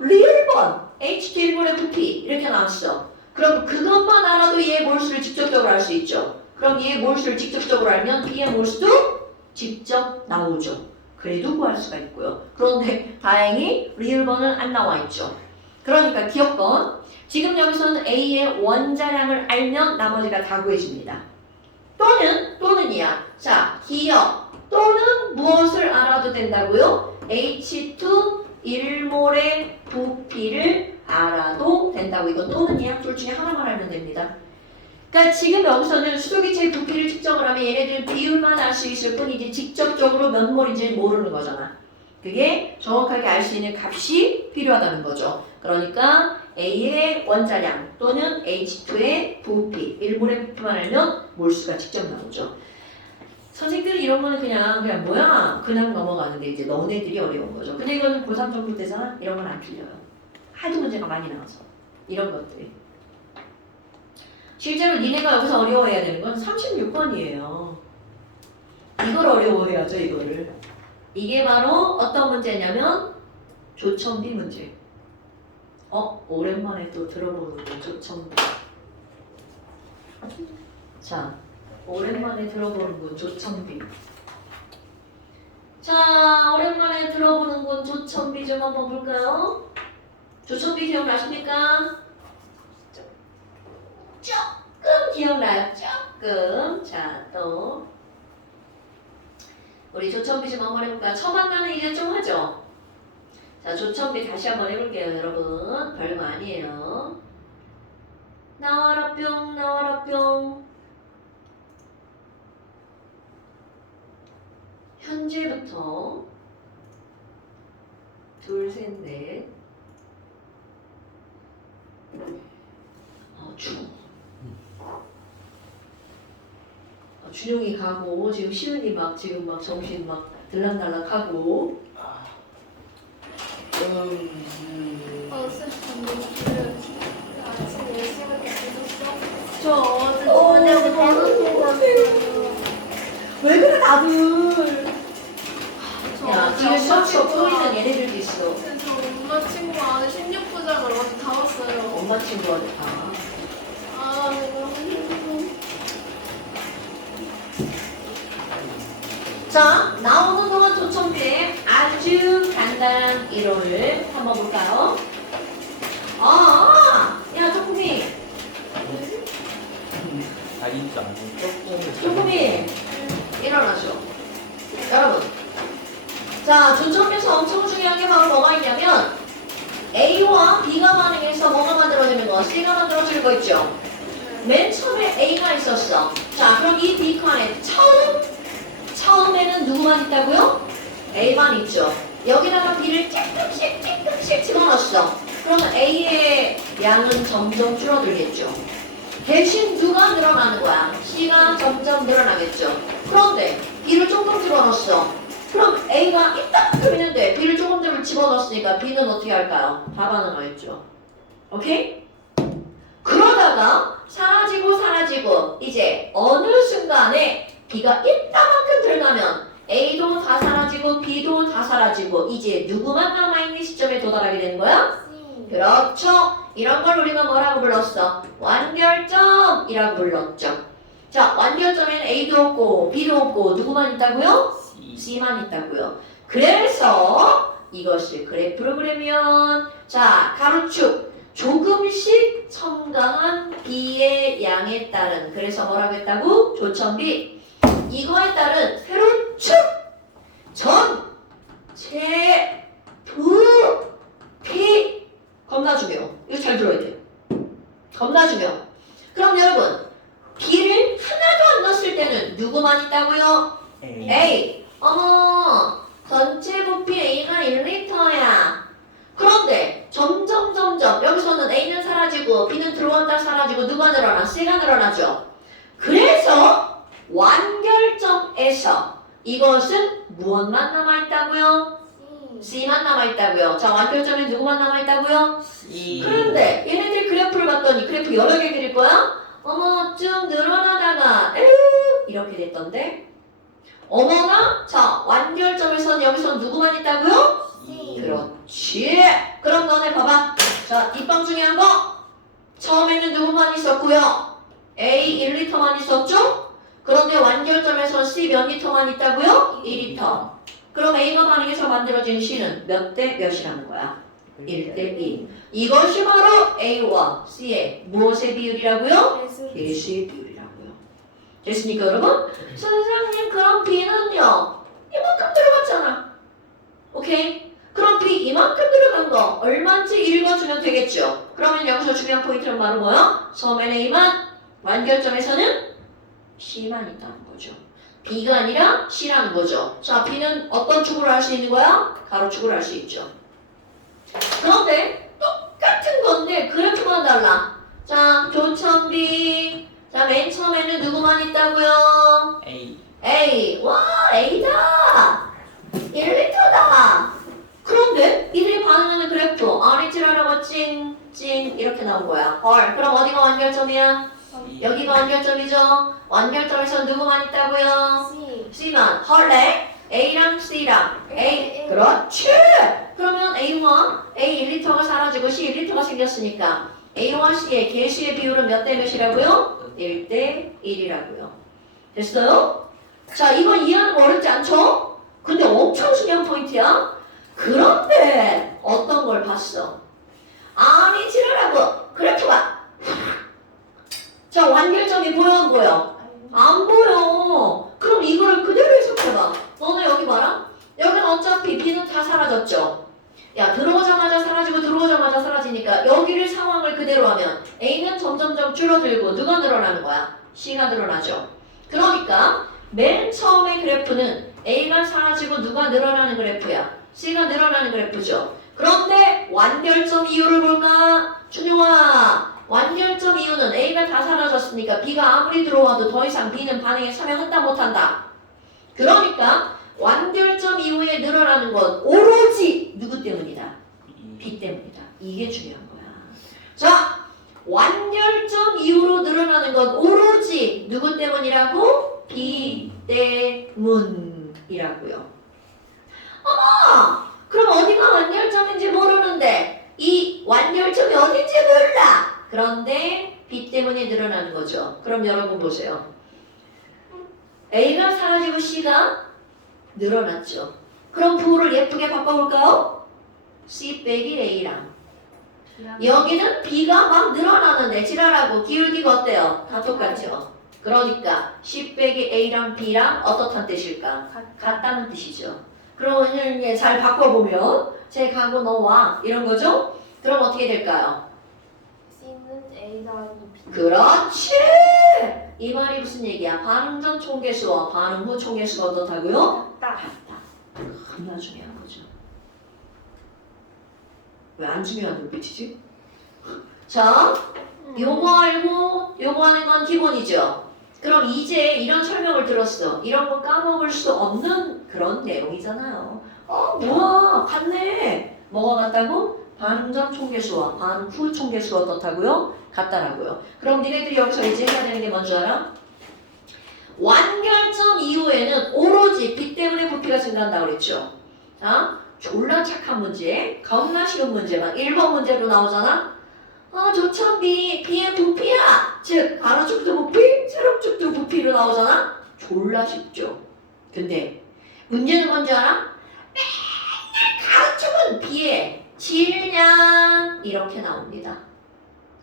리을번 H2 1몰의 부피 이렇게 나왔어. 그럼 그것만 알아도 얘의 몰수를 직접적으로 알 수 있죠. 그럼 얘의 몰수를 직접적으로 알면 B의 몰수도 직접 나오죠. 그래도 구할 수가 있고요. 그런데 다행히 리을번은 안 나와 있죠. 그러니까 기억번 지금 여기서는 A의 원자량을 알면 나머지가 다 구해집니다. 또는이야. 자, 기억 또는 무엇을 알아도 된다고요? H2 1몰의 부피를 알아도 된다고. 이거 또는이야. 둘 중에 하나만 알면 됩니다. 그러니까 지금 여기서는 수소기체의 부피를 측정을 하면 얘네들은 비율만 알 수 있을 뿐이지 직접적으로 몇 몰인지 모르는 거잖아. 그게 정확하게 알 수 있는 값이 필요하다는 거죠. 그러니까 A의 원자량 또는 H2의 부피, 1몰의 부피만 알면 몰수가 직접 나오죠. 선생님들은 이런 거는 그냥 뭐야? 그냥 넘어가는데 이제 너네들이 어려운 거죠. 근데 이거는 고3 정도 되잖아? 이런 건 안 틀려요. 하도 문제가 많이 나와서. 이런 것들이. 실제로 니네가 여기서 어려워해야 되는 건 36번이에요. 이걸 어려워해야죠, 이거를. 이게 바로 어떤 문제냐면 조천비 문제. 오랜만에 또 들어보는 거 조천비. 자, 오랜만에 들어보는 건 조천비. 자, 오랜만에 들어보는 건 조천비 좀 한번 볼까요? 조천비 기억나십니까? 조금 기억나요? 조금. 자, 또 우리 조천비 좀 한번 해볼까요? 처음 만나는 이제 좀 하죠? 자, 조천비 다시 한번 해볼게요, 여러분. 별거 아니에요. 나와라 뿅, 나와라 뿅. 현재부터 둘, 셋, 넷. 추워. 준용이 가고 지금 시은이 막 지금 막 정신 막 들락날락하고. 쌤, 아침 10시부터 있었어? 저 어제 저녁에 대놓고 갔어요. 왜 그래 다들? 저 야 어제 지금 수업 시험 친구가- 보이는 얘네들도 있어. 저 엄마 친구가 16부작을 어제 다 왔어요. 엄마 친구한테 다. 아, 너무 힘들어. 자 나오는 동안 조청비의 아주 간단한 이론을 한번 볼까요? 야 조금이 아닌지 아닌지 조금이 일어나죠. 여러분 자 조청비에서 엄청 중요한 게 바로 뭐가 있냐면 A와 B가 반응해서 뭐가 만들어지는 거? C가 만들어지는 거 있죠? 맨 처음에 A가 있었어. 자 그럼 이 B 칸에 처음에는 누구만 있다고요? A만 있죠. 여기다가 B를 찔끔씩 집어넣었어. 그러면 A의 양은 점점 줄어들겠죠. 대신 누가 늘어나는 거야? C가 점점 늘어나겠죠. 그런데 B를 조금 집어넣었어. 그럼 A가 이따금 있는데 B를 조금 더 집어넣었으니까 B는 어떻게 할까요? 다 반응하겠죠. 오케이? 그러다가 사라지고 이제 어느 순간에 B가 이따만큼 들어가면 A도 다 사라지고 B도 다 사라지고 이제 누구만 남아있는 시점에 도달하게 되는 거야? 그렇죠. 이런 걸 우리가 뭐라고 불렀어? 완결점이라고 불렀죠. 자, 완결점에는 A도 없고 B도 없고 누구만 있다고요? C만 있다고요. 그래서 이것을 그래프로 그리면 자, 가로축 조금씩 첨가한 B의 양에 따른 그래서 뭐라고 했다고? 조천비 이거에 따른 세로축 전체 부피 겁나 중요해요. 이거 잘 들어야 돼요. 겁나 중요해요. 그럼 여러분 B를 하나도 안 넣었을 때는 누구만 있다고요? A. 어머 전체 부피 A가 1리터야. 그런데 점점 여기서는 A는 사라지고 B는 들어왔다 사라지고 누가 늘어나? C가 늘어나죠. 그래서 완결점에서 이것은 무엇만 남아있다고요? C만 남아있다고요. 자 완결점에 누구만 남아있다고요? 그런데 얘네들 그래프를 봤더니 그래프 여러 개 그릴 거야? 어머 쭉 늘어나다가 이렇게 됐던데 어머나 자 완결점에서는 여기서 누구만 있다고요? 그렇지. 그럼 너네 봐봐. 자 뒷방 중요한 거 처음에는 누구만 있었고요? A 1리터만 있었죠? 그런데 완결점에서 C 몇 리터만 있다고요? 2리터. 그럼 A가 반응해서 만들어진 C는 몇 대 몇이라는 거야? 1대 2. 이것이 바로 A와 C의 무엇의 비율이라고요? 예수의 비율이라고요. 됐습니까 여러분? 선생님 그럼 B는요? 이만큼 들어갔잖아. 오케이? 그럼 B 이만큼 들어간 거 얼마인지 읽어주면 되겠죠? 그러면 여기서 중요한 포인트는 바로 뭐야? 처음에는 A만 완결점에서는 C만 있다는 거죠. B가 아니라 C라는 거죠. 자, B는 어떤 축으로 할 수 있는 거야? 가로축으로 할 수 있죠. 그런데 똑같은 건데 그래프만 달라. 자, 조천비. 자, 맨 처음에는 누구만 있다고요? A. 와, A다. 1리터다. 그런데 이들이 반응하는 그래프 아래지라라고 찡 이렇게 나온 거야. 헐. 그럼 어디가 완결점이야? 여기가 완결점이죠. 완결점에서 누구만 있다고요? C만. 헐래? A랑 C랑 A. 그렇지. 그러면 A와 A 1리터가 사라지고 C 1리터가 생겼으니까 A와 C의 개수의 비율은 몇 대 몇이라고요? 1대 1이라고요. 됐어요? 자, 이거 이해하는 거 어렵지 않죠? 근데 엄청 중요한 포인트야. 그런데 어떤 걸 봤어? 아니 지랄하고 그래프가 자 완결점이 보여 안 보여? 안 보여. 그럼 이거를 그대로 해석해봐. 너는 여기 봐라. 여기는 어차피 B는 다 사라졌죠. 야 C가 늘어나죠. 그러니까 맨 처음에 그래프는 A가 사라지고 누가 늘어나는 그래프야? C가 늘어나는 그래프죠. 그런데 완결점 이유를 볼까? 준용아, 완결점 이유는 A가 다 사라졌으니까 B가 아무리 들어와도 더 이상 B는 반응에 참여한다 못한다. 그러니까 완결점 이후에 늘어나는 건 오로지 누구 때문이다? B 때문이다. 이게 중요한 거야. 자, 완결점 이후로 늘어나는 건 오로지 누구 때문이라고? B 때문이라고요. 어머! 그럼 어디가 완결점인지 모르는데 이 완결점이 어딘지 몰라. 그런데 B 때문에 늘어나는 거죠. 그럼 여러분 보세요. A가 사라지고 C가 늘어났죠. 그럼 부호를 예쁘게 바꿔볼까요? C 빼기 A랑 여기는 B가 막 늘어나는데 지랄하고 기울기가 어때요? 다 똑같죠. 그러니까 C 빼기 A랑 B랑 어떻단 뜻일까? 같다는 뜻이죠. 그러면 이제 잘 바꿔보면 제 가고 너와 이런 거죠? 그럼 어떻게 될까요? C는 A 더하기 B. 그렇지! 이 말이 무슨 얘기야? 반응 전 총계수와 반응 후 총계수가 어떻다고요? 같다. 같다. 겁나 중요한 거죠. 왜 안 중요한 눈빛이지? 자, 요거 알고 요거 하는 건 기본이죠. 그럼 이제 이런 설명을 들었어. 이런 거 까먹을 수 없는 그런 내용이잖아요. 뭐야? 같네. 뭐가 같다고? 반응 전 총계수와 반응 후 총계수가 어떻다고요? 같다라고요. 그럼 니네들이 여기서 이제 해야 되는 게 뭔지 알아? 완결점 이후에는 오로지 B 때문에 부피가 증가한다고 그랬죠. 자, 졸라 착한 문제, 겁나 쉬운 문제만 1번 문제로 나오잖아. 조천비, B의 부피야. 즉, 가로축도 부피, 세로축도 부피로 나오잖아. 졸라 쉽죠. 근데 문제는 뭔지 알아? 맨날 가로축은 B의 질량 이렇게 나옵니다.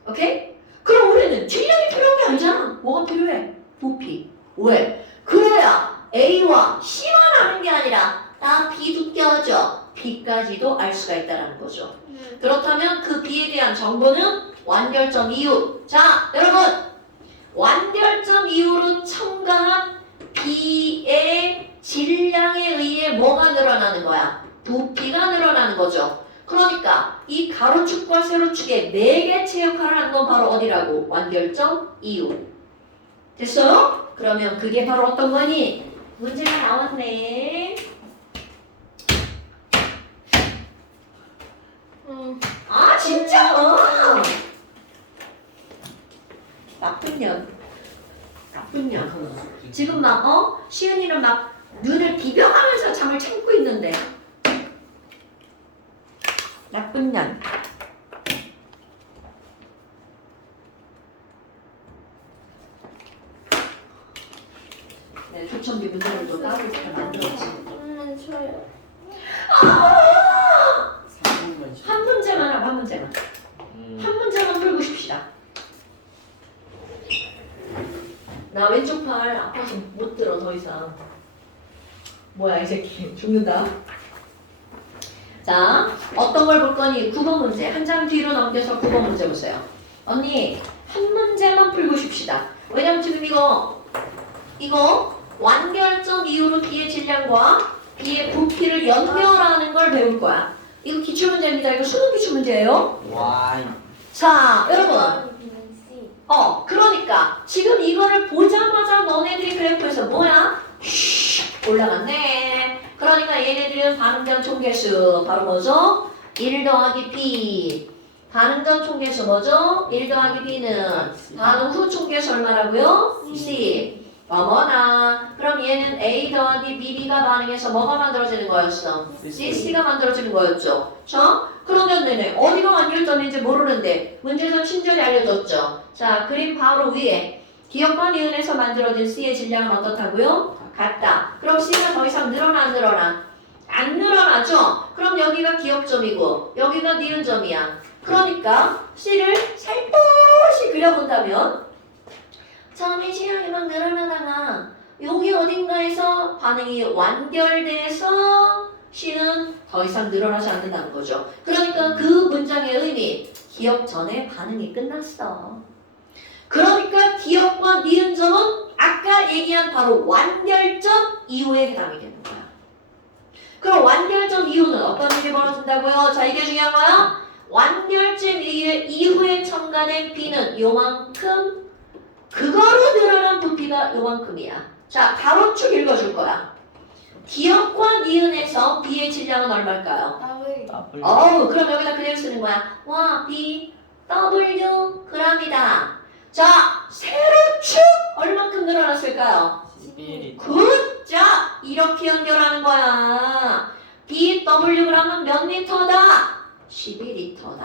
오케이? 그럼 우리는 질량이 필요한 게 아니잖아. 뭐가 필요해? 부피. 왜? 그래야 A와 C만 아는 게 아니라 다 B도 껴져. B까지도 알 수가 있다는 거죠. 그렇다면 그 B에 대한 정보는 완결점 이후. 자, 여러분! 완결점 이후로 첨가한 B의 질량에 의해 뭐가 늘어나는 거야? 부피가 늘어나는 거죠. 그러니까 이 가로축과 세로축의 4개체 역할을 하는 건 바로 어디라고? 완결점 이후. 됐어요? 그러면 그게 바로 어떤 거니? 문제가 나왔네. 진짜? 나쁜 년. 나쁜 년. 지금 막 시은이는 막 눈을 비벼가면서 잠을 참고 있는데. 나쁜 년. 네, 조천비 문제를 또 따로 이렇게 만들었지. 쳐요. 한 문제만 하고 한 문제만. 한 문제만 풀고 싶시다. 나 왼쪽 팔 아파서 못 들어 더 이상. 뭐야 이 새끼 죽는다. 자, 어떤 걸 볼 거니? 9번 문제. 한 장 뒤로 넘겨서 9번 문제 보세요. 언니, 한 문제만 풀고 싶시다. 왜냐면 지금 이거 완결점 이후로 B의 질량과 B의 부피를 연결하는 걸 배울 거야. 이거 기출문제입니다. 이거 수능 기출문제예요. 와이. 자, 여러분. B는 C. 그러니까 지금 이거를 보자마자 너네들이 그래프에서 뭐야? 올라갔네. 그러니까 얘네들은 반응전 총계수 바로 뭐죠? 1 더하기 B. 반응전 총계수 뭐죠? 1 더하기 B는 반응 후 총계수 얼마라고요? C. 어머나. 그럼 얘는 A 더하기 BB가 반응해서 뭐가 만들어지는 거였어? CC가 만들어지는 거였죠. 자, 그러면 내내 어디가 완결점인지 모르는데 문제에서 친절히 알려줬죠. 자, 그림 바로 위에 기억과 니은에서 만들어진 C의 질량은 어떻다고요? 같다. 그럼 C가 더 이상 늘어나 안 늘어나? 안 늘어나죠? 그럼 여기가 기억점이고 여기가 니은점이야. 그러니까 C를 살포시 그려본다면 처음에 질량이 막 늘어나다가 여기 어딘가에서 반응이 완결돼서 C는 더 이상 늘어나지 않는다는 거죠. 그러니까 그 문장의 의미, 기억 전에 반응이 끝났어. 그러니까 기억과 니은점은 아까 얘기한 바로 완결점 이후에 해당이 되는 거야. 그럼 완결점 이후는 어떤 일이 벌어진다고요? 자, 이게 중요한 거야. 완결점 이후에 첨가된 B는 요만큼, 그거로 늘어난 부피가 요만큼이야. 자, 가로축 읽어줄 거야. 기억과 니은에서 B의 질량은 얼마일까요? 아왜? 어우, 그럼 여기다 그대로 쓰는 거야. 와, B, W g이다. 자, 세로축 얼만큼 늘어났을까요? 11이 굿자! 이렇게 연결하는 거야. BW g은 몇 리터다? 12리터다.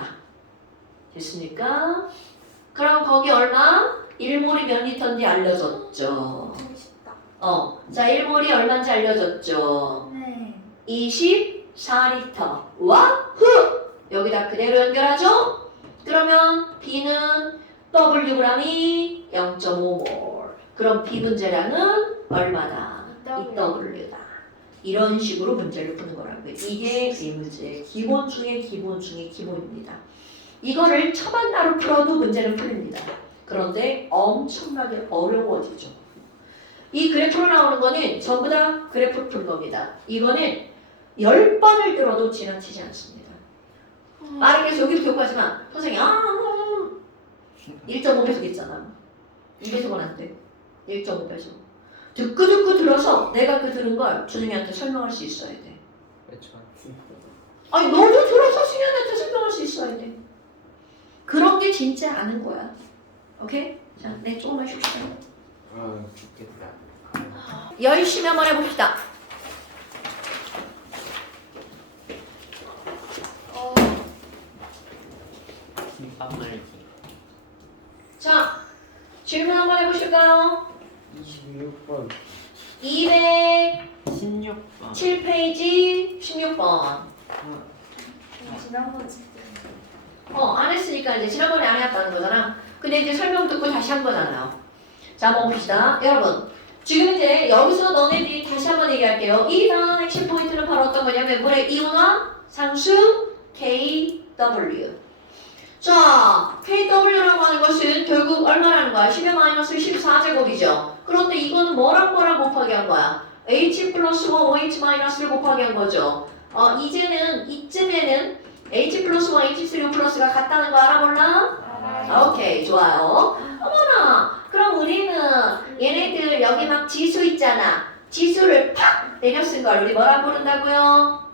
됐습니까? 그럼 거기 얼마? 1몰이 몇 리터인지 알려줬죠. 쉽다. 자, 1몰이 얼마인지 알려줬죠. 네. 24리터. 와후! 여기다 그대로 연결하죠? 그러면 B는 Wg이 0.5몰. 그럼 B 분자량은 얼마다? 2W다. 이런 식으로 문제를 푸는 거라고요. 이게 이 문제의 기본 중에 기본 중에 기본입니다. 이거를 초반나로 풀어도 문제는 풀립니다. 그런데 엄청나게 어려워지죠. 이 그래프로 나오는 거는 전부 다 그래프 푸는 겁니다. 이거는 10번을 들어도 지나치지 않습니다. 빠르게 해서 여기부터 여기까지만 선생님 1.5배속 있잖아. 2배속은 안 돼. 1.5배속. 듣고 들어서 내가 그 들은 걸 준영이한테 설명할 수 있어야 돼. 그렇죠. 아니 너도 들어서 승현이한테 설명할 수 있어야 돼. 그런 게 진짜 아는 거야. 오케이? 자, 네 조금만 쉽시다. 죽겠다. 열심히 한번 해봅시다. 김밥 말기. 자, 질문 한번 해보실까요? 26번. 207 16번. 페이지 16번. 지난번 진짜. 안 했으니까 이제 지난번에 안 해왔다는 거잖아. 근데 이제 설명 듣고 다시 한 거잖아요. 자, 한번 봅시다. 여러분, 지금 이제 여기서 너네들이 다시 한번 얘기할게요. 이 단어 핵심 포인트는 바로 어떤 거냐면 물의 이온화 상수 KW. 자, KW라고 하는 것은 결국 얼마라는 거야? 10의 마이너스 14제곱이죠. 그런데 이거는 뭐랑 곱하기 한 거야? H 플러스와 OH 마이너스를 곱하기 한 거죠. 이쯤에는 H 플러스와 H3O 플러스가 같다는 거 알아 몰라? 오케이, 좋아요. 어머나, 그럼 우리는 얘네들 여기 막 지수 있잖아. 지수를 팍 내렸을 걸 우리 뭐라 부른다고요?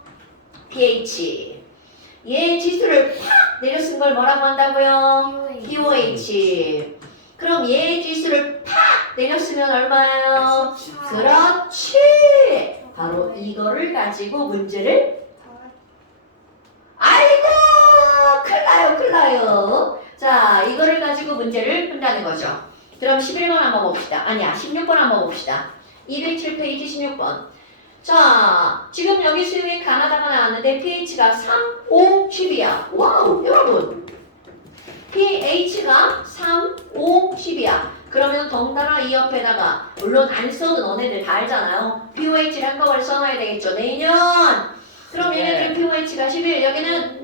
pH. 얘 지수를 팍 내렸을 걸 뭐라고 한다고요? pOH. 그럼 얘 지수를 팍 내렸으면 얼마예요? 그렇지. 바로 이거를 가지고 문제를 아이고 큰일 나요. 자, 이거를 가지고 문제를 푼다는 거죠. 그럼 11번 한번 봅시다. 아니야, 16번 한번 봅시다. 207페이지 16번. 자, 지금 여기 수용이 가나다가 나왔는데 pH가 3, 5, 10이야. 와우, 여러분. pH가 3, 5, 10이야. 그러면 덩달아 이 옆에다가 물론 안 써도 너네들 다 알잖아요. pOH를 한꺼번에 써놔야 되겠죠. 내년. 그럼 얘네들은 pOH가 11, 여기는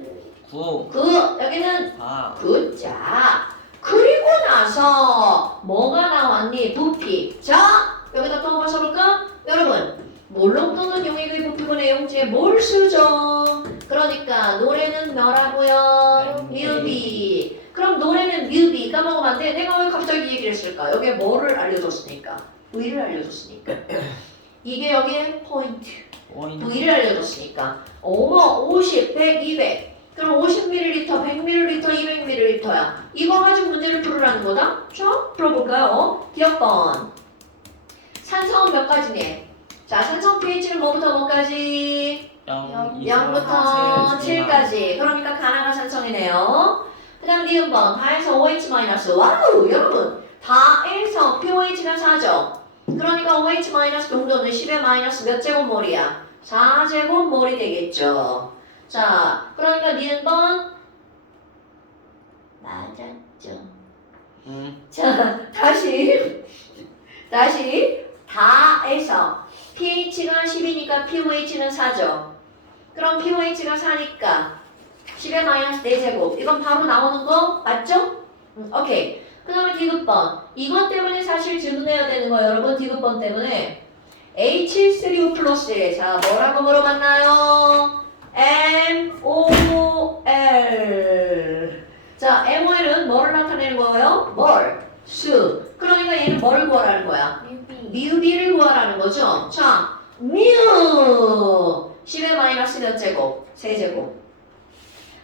9. 9, 여기는 4. 굿자. 그리고 나서 뭐가 나왔니? 부피. 자, 여기다 또 한번 써볼까? 여러분, 몰롱 또는 용액의 부피분의 용지에 뭘 쓰죠? 그러니까 노래는 뭐라고요? 뮤비. 그럼 노래는 뮤비. 까먹으면 안 돼. 내가 왜 갑자기 얘기를 했을까? 여기에 뭐를 알려줬으니까. V를 알려줬으니까. 이게 여기에 포인트. V를 알려줬으니까. 어머, 50, 100, 200. 그럼 50ml, 100ml, 200ml야. 이거 가지고 문제를 풀으라는 거다. 자, 풀어볼까요? 기억번. 산성은 몇 가지니? 자, 산성 pH는 뭐부터 뭐까지? 0부터 7까지. 그러니까 가나가 산성이네요. 그 다음 니은번. 다해서 OH 마이너스. 와우, 여러분. 다해서 pOH가 4죠. 그러니까 OH 마이너스 농도는 10의 마이너스 몇 제곱몰이야? 4제곱몰이 되겠죠. 자, 그러니까 니은번 맞았죠. 자, 다시 다해서 pH가 10이니까 pOH는 4죠. 그럼 pOH가 4니까 10의 마이너스 4제곱. 이건 바로 나오는 거 맞죠? 오케이. 그 다음에 디귿번. 이것 때문에 사실 질문해야 되는 거예요, 여러분. 디귿번 때문에. H3O 플러스에 자 뭐라고 물어봤나요? MOL. 자, MOL은 뭐를 나타내는 거예요? 뭘? 수. 그러니까 얘는 뭘 구하라는 거야? 미우비를 구하라는 거죠. 자, 뮤 10의 마이너스 몇 제곱? 세제곱.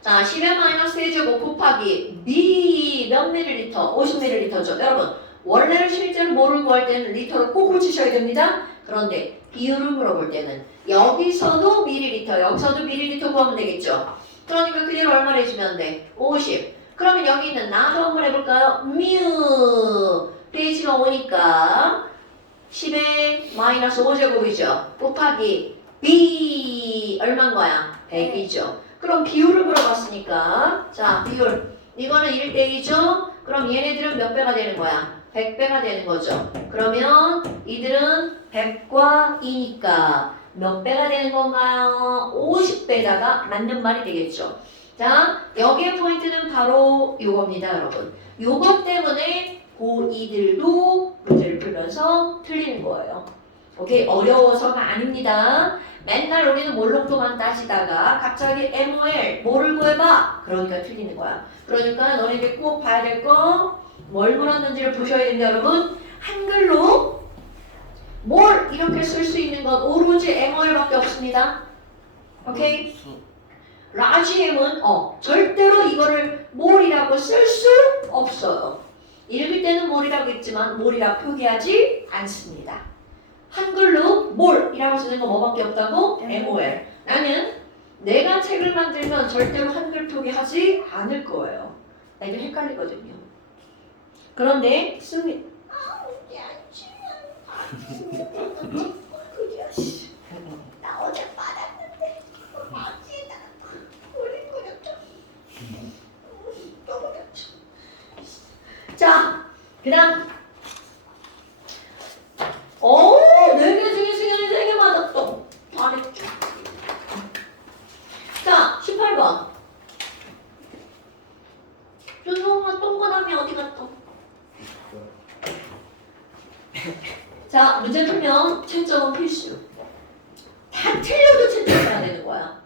자, 10의 마이너스 세제곱 곱하기 미 몇 밀리리터? 50ml죠. 여러분, 원래는 실제로 뭐를 구할 때는 리터를 꼭 고치셔야 됩니다. 그런데 비율을 물어볼 때는 여기서도 밀리리터, 여기서도 밀리리터 구하면 되겠죠. 그러니까 그대로 얼마를 해주면 돼? 50. 그러면 여기 있는 나도 한번 해볼까요? 뮤 pH가 5니까 10의 마이너스 5제곱이죠. 곱하기 B 얼마인 거야? 100이죠. 그럼 비율을 물어봤으니까 자 비율 이거는 1대2죠. 그럼 얘네들은 몇 배가 되는 거야? 100배가 되는 거죠. 그러면 이들은 100과 2니까 몇 배가 되는 건가요? 50배다가 맞는 말이 되겠죠. 자, 여기의 포인트는 바로 요겁니다, 여러분. 요것 때문에 고2들도 문제를 풀면서 틀리는 거예요. 오케이? 어려워서가 아닙니다. 맨날 우리는 몰록도만 따지다가 갑자기 MOL 뭐를 구해봐? 그러니까 틀리는 거야. 그러니까 너네들 꼭 봐야 될 거 뭘 물었는지를 보셔야 됩니다, 여러분. 한글로 뭘 이렇게 쓸 수 있는 건 오로지 MOL밖에 없습니다. 오케이? 라지 M은 절대로 이거를 몰이라고 쓸 수 없어요. 읽을 때는 몰이라고 했지만 몰이라 표기하지 않습니다. 한글로 몰이라고 쓰는 거 뭐밖에 없다고? MOL. 나는 내가 책을 만들면 절대로 한글 표기하지 않을 거예요. 나 이거 헷갈리거든요. 그런데 승리 나 어제 받았는데 어디에다 올린 거였죠? 또 그랬죠. 자, 그다음 4개 중에 승현이 3개 맞았어. 잘했죠. 자, 18번. 준성아 동그라미 어디 갔어? 자, 문제 풀면 채점은 필수. 다 틀려도 채점해야 되는 거야.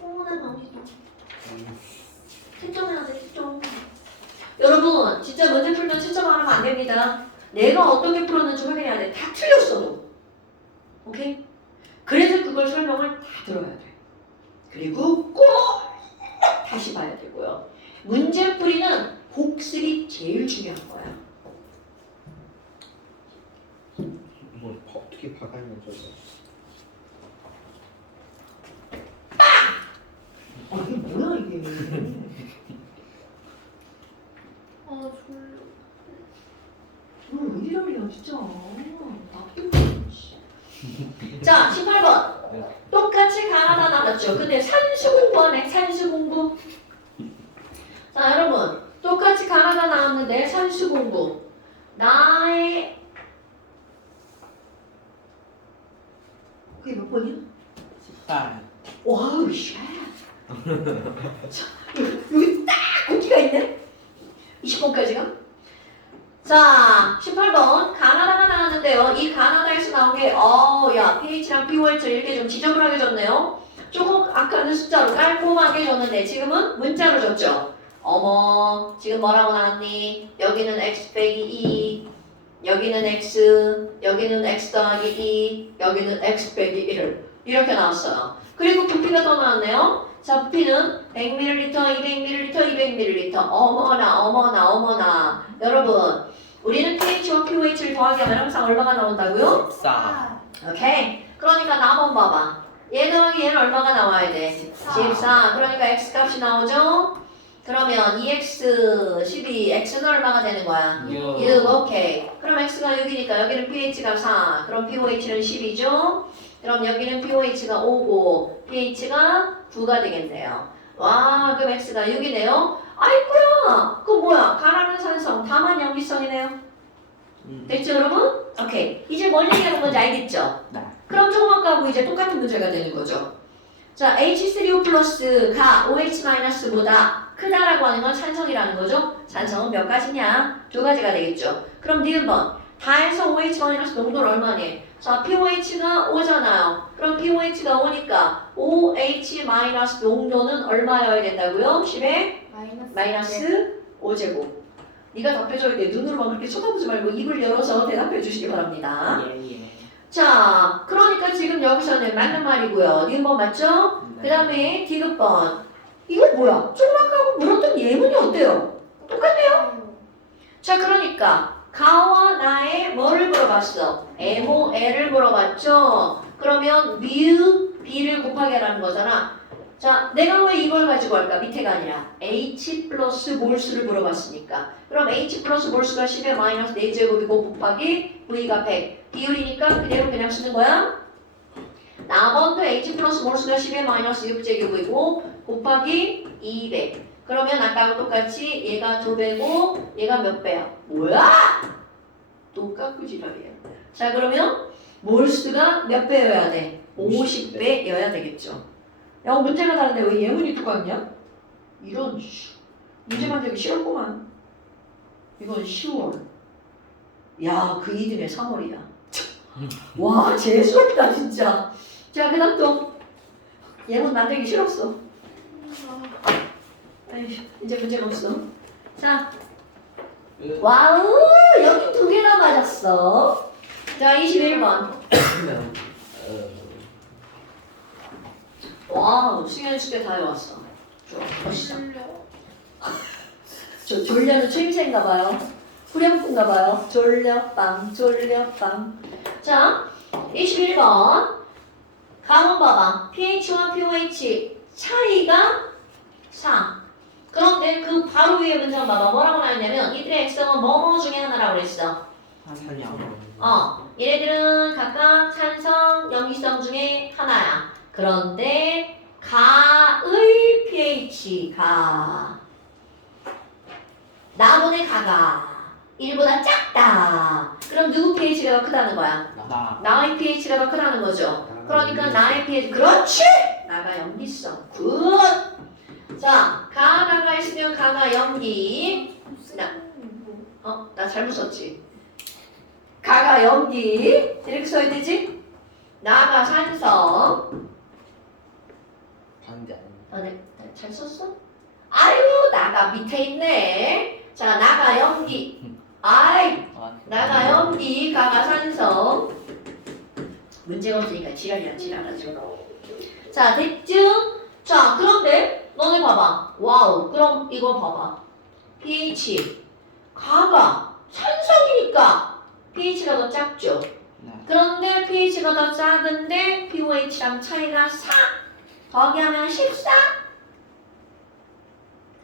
나 망했어. 채점해야 돼, 채점. 여러분, 진짜 문제 풀면 채점 안 하면 안 됩니다. 내가 어떻게 풀었는지 확인해야 돼. 다 틀렸어도. 오케이? 그래서 그걸 설명을 다 들어야 돼. 그리고 꼭 다시 봐야 되고요. 문제 풀이는 복습이 제일 중요한 거야. 뭐 어떻게 박아놓은 거죠? 이게 뭐야 이게? 아 졸려. 왜 이러냐 진짜. 자, 18번. 똑같이 가나다 나왔죠. 근데 산수 공부하네. 산수 공부. 자, 여러분. 똑같이 가나다 나왔는데 산수 공부. 나의 그게 몇 번이야? 18. 와우 씨. 자, 여기 딱 고기가 있네. 20번까지가. 자, 18번 가나다가 나왔는데요. 이 가나다에서 나온 게 야 pH랑 pOH를 이렇게 좀 지저분하게 줬네요. 조금 아까는 숫자로 깔끔하게 줬는데 지금은 문자로 줬죠. 어머, 지금 뭐라고 나왔니? 여기는 x 빼기 2, 여기는 x, 여기는 x 더하기 2, 여기는 x 빼기 1 이렇게 나왔어요. 그리고 부피가 더 나왔네요. 자, 부피는 100ml, 200ml, 200ml. 어머나. 여러분, 우리는 pH와 pOH를 더하기 하면 항상 얼마가 나온다고요? 14. 오케이. 그러니까 나 한번 봐봐. 얘 더하기 얘는 얼마가 나와야 돼? 14. 그러니까 x 값이 나오죠? 그러면 2x, 12, x는 얼마가 되는 거야? 6. 오케이. 그럼 x가 6이니까 여기는 pH가 4. 그럼 pOH는 10이죠? 그럼 여기는 pOH가 5고 pH가 9가 되겠네요. 와, 그럼 x가 6이네요. 아이쿠야! 그거 뭐야? 가라는 산성, 다만 염기성이네요. 됐죠, 여러분? 오케이. 이제 뭘 얘기하는 건지 알겠죠? 네. 그럼 조금 아까하고 이제 똑같은 문제가 되는 거죠. 자, H3O 플러스가 OH 마이너스보다 크다라고 하는 건 산성이라는 거죠. 산성은 몇 가지냐? 두 가지가 되겠죠. 그럼 니은번 다해서 OH 마이너스 농도는 얼마니? 자, pOH가 5잖아요. 그럼 pOH가 5니까 OH 마이너스 농도는 얼마여야 된다고요? 10에 마이너스 5제곱. 네가 답해줘야 돼. 눈으로만 그렇게 쳐다보지 말고 입을 열어서 대답해 주시기 바랍니다. 예. 자, 그러니까 지금 여기서는 맞는 말이고요. 니은번 맞죠? 네. 그 다음에 디귿번. 이거 뭐야? 조금 물었던 예문이 어때요? 똑같네요. 자, 그러니까 가와 나의 뭐를 물어봤어? MOL을 물어봤죠? 그러면 mu b를 곱하기 하라는 거잖아. 자, 내가 왜 이걸 가지고 할까? 밑에가 아니라 H 플러스 몰수를 물어봤으니까. 그럼 H 플러스 몰수가 10의 마이너스 4제곱이고 곱하기 V가 100. 비율이니까 그대로 그냥 쓰는 거야. 나번도 H 플러스 몰수가 10의 마이너스 6제곱이고 곱하기 200. 그러면 아까하고 똑같이 얘가 2배고 얘가 몇 배야? 뭐야? 똑같고 지랄이야. 자, 그러면 몰수가 몇 배여야 돼? 50배여야 되겠죠. 야, 문제가 다른데 왜 예문이 똑같냐? 이런 문제 만들기 싫었구만. 이건 10월. 야, 그 이듬해 3월이야. 와, 재수없다 진짜. 자, 그 다음 또 예문 만들기 싫었어. 에이, 이제 문제가 없어. 자, 와우, 여기 2개나 맞았어. 자, 21번. 와우, 승현이 숙제 다 해왔어. 좋아, 멋있어. 저 졸려는 추임새인가봐요. 후렴구인가봐요. 졸려빵, 졸려빵. 자, 21번. 가문 봐봐. pH와 pOH 차이가 4. 그런데 그 바로 위에 문장 봐봐. 뭐라고 나왔냐면 이들의 액성은 뭐뭐 중에 하나라고 그랬어. 얘네들은 각각 산성, 염기성 중에 하나야. 그런데 가의 pH가 나보다 가가 1보다 작다. 그럼 누구 pH가 더 크다는 거야? 나의 pH가 더 크다는 거죠. 그러니까 나의 pH, 그렇지! 나가 염기성. 굿! 자, 가가 있으면 가가 염기. 나 잘못 썼지. 가가 염기. 이렇게 써야 되지? 나가 산성. 네, 잘 썼어? 아유, 나가 밑에 있네. 자, 나가 염기. 나가 염기, 가가 산성. 문제가 없으니까 지랄하죠. 자, 됐죠? 자, 그런데 너네 봐봐. 와우, 그럼 이거 봐봐. pH. 가가 산성이니까 pH가 더 작죠? 그런데 pH가 더 작은데 pOH랑 차이가 4. 더하기 하면 14.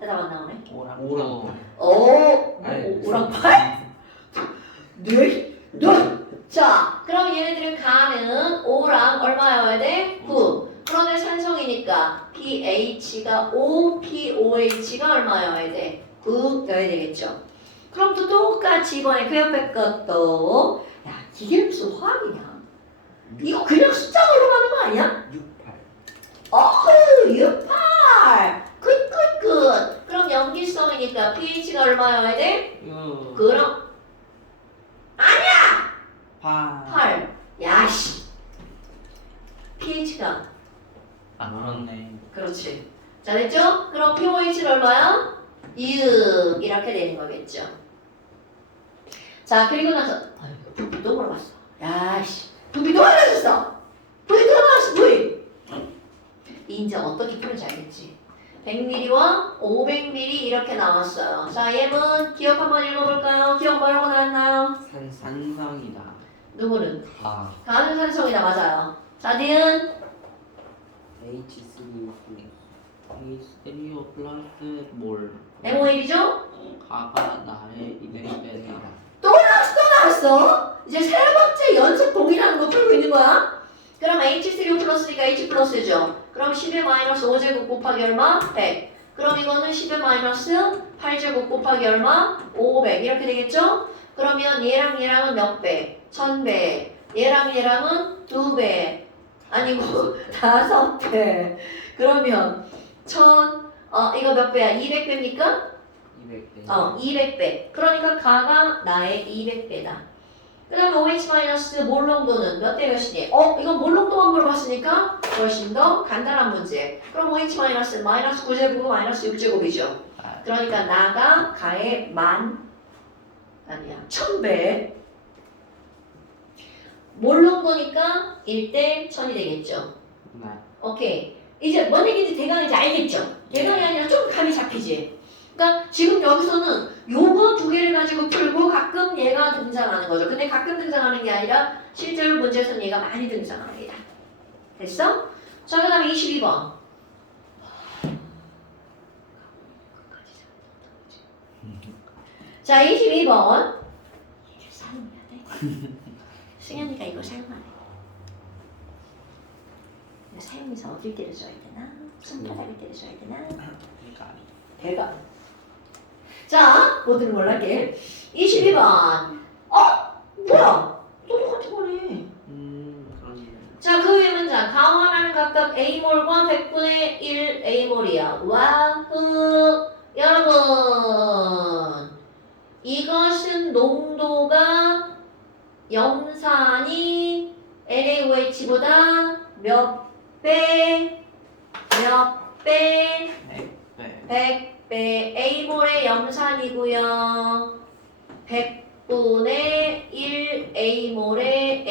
대답 안 나오네. 5랑 8? 네? 자, 그럼 얘네들은 가는 5랑 얼마여야 돼? 9. 그런데 산성이니까 pH가 5, pOH가 얼마여야 돼? 9여야 되겠죠. 그럼 또 똑같이 이번에 그 옆에 것도 야, 이게 무슨 화학이냐? 이거 그냥 숫자로 가는 거 아니야? 68. 굿. 그럼 염기성이니까 pH가 얼마여야 돼? 그럼 8. 야씨. pH가 그렇지. 자, 됐죠? 그럼 pOH는 얼마야? 6 이렇게 되는 거겠죠. 자, 그리고 나서 V 또 물어봤어. 야씨, V 또 알려줬어. V 또 나왔어. V. 이제 어떻게 풀는지 알겠지? 100ml와 500ml 이렇게 나왔어요. 자, 예문 기억 한번 읽어볼까요? 기억 뭐라고 나왔나요? 산성이다. 누구는? 가는 산성이다. 맞아요. 자, 니은 H3O 플러스 몰. MOL이죠? 가가 나의 200배다. 또 나왔어. 이제 세 번째 연속 동일하는 거 풀고 있는 거야. 그럼 H3O 플러스니까 H 플러스죠. 그럼 10의 마이너스 5제곱 곱하기 얼마? 100. 그럼 이거는 10의 마이너스 8제곱 곱하기 얼마? 500. 이렇게 되겠죠? 그러면 얘랑 얘랑은 몇 배? 1000배. 얘랑 얘랑은 2배. 아니고 5배. 그러면 1000, 이거 몇 배야? 200배입니까? 200배. 200배. 그러니까 가가 나의 200배다. 그 다음에 OH- 몰롱도는 몇 대 몇이니? 이건 몰롱도만 물어봤으니까 훨씬 더 간단한 문제. 그럼 OH- 마이너스 9제곱 마이너스 6제곱이죠. 아, 그러니까 나가 가의 아니야 1000배. 몰롱도니까 1대 1000이 되겠죠. 네. 오케이. 이제 뭔 얘기인지 대강 이제 알겠죠? 대강이 아니라 좀 감이 잡히지? 그러니까 지금 여기서는 요거 두 개를 가지고 풀고 가끔 얘가 등장하는 거죠. 근데 가끔 등장하는 게 아니라 실제로 문제에서는 얘가 많이 등장합니다. 됐어? 자, 그 다음에 22번. 자, 22번. 이거 사용해야 돼. 승현이가 이거 사용하네. 이거 사용해서 어딜 때려줘야 되나? 손바닥을 때려줘야 되나? 그러니까 대박. 자, 뭐든 몰랄게. 22번. 뭐야? 똑같은 거네. 그러네. 자, 그 위에 문장. 강화하는 각각 A몰과 100분의 1 A몰이야. 와우. 여러분. 이것은 농도가 염산이 NaOH보다 몇 배? 100배. 100배 A몰의 염산이고요. 100분의 1 A몰의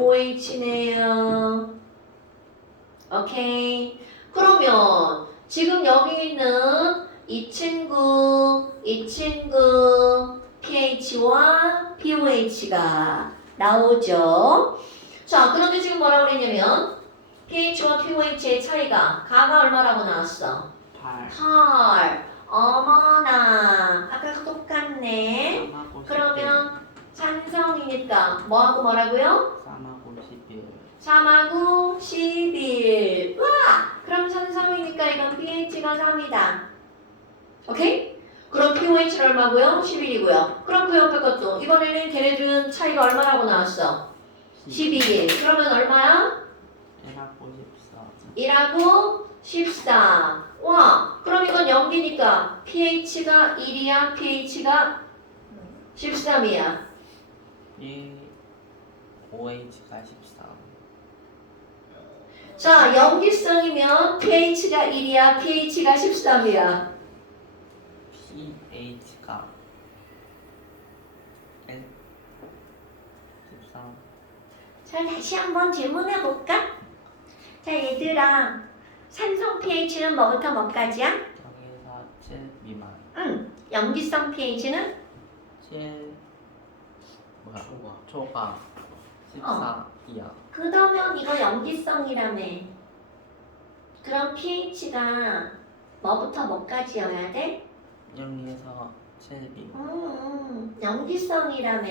NaOH네요. 오케이. 그러면 지금 여기 있는 이 친구 pH와 pOH가 나오죠. 자, 그런데 지금 뭐라고 그랬냐면 pH와 pOH의 차이가 가가 얼마라고 나왔어? 8. 어머나, 아까 똑같네. 그러면 산성이니까 뭐하고 뭐라고요? 3하고 11. 3하고 11. 와! 그럼 산성이니까 이건 pH가 3이다. 오케이? 그럼 pOH는 얼마고요? 11이고요. 그럼 그 옆에 것도 이번에는 걔네들은 차이가 얼마라고 나왔어? 12. 그러면 얼마야? 1하고 14. 1하고 14. 와, 그럼 이건 염기니까 pH가 1이야, pH가 13이야. 5H가 13. 자, 염기성이면 pH가 1이야, pH가 13이야. pH가 13. 자, 다시 한번 질문해 볼까? 자, 얘들아, 산성 pH는 뭐부터 뭐까지야? 0에서 7 미만. 응. 염기성 pH는? 7 초과 14 이하. 그러면 이거 염기성이라며. 그럼 pH가 뭐부터 뭐까지여야 돼? 0에서 7 미만. 염기성이라며.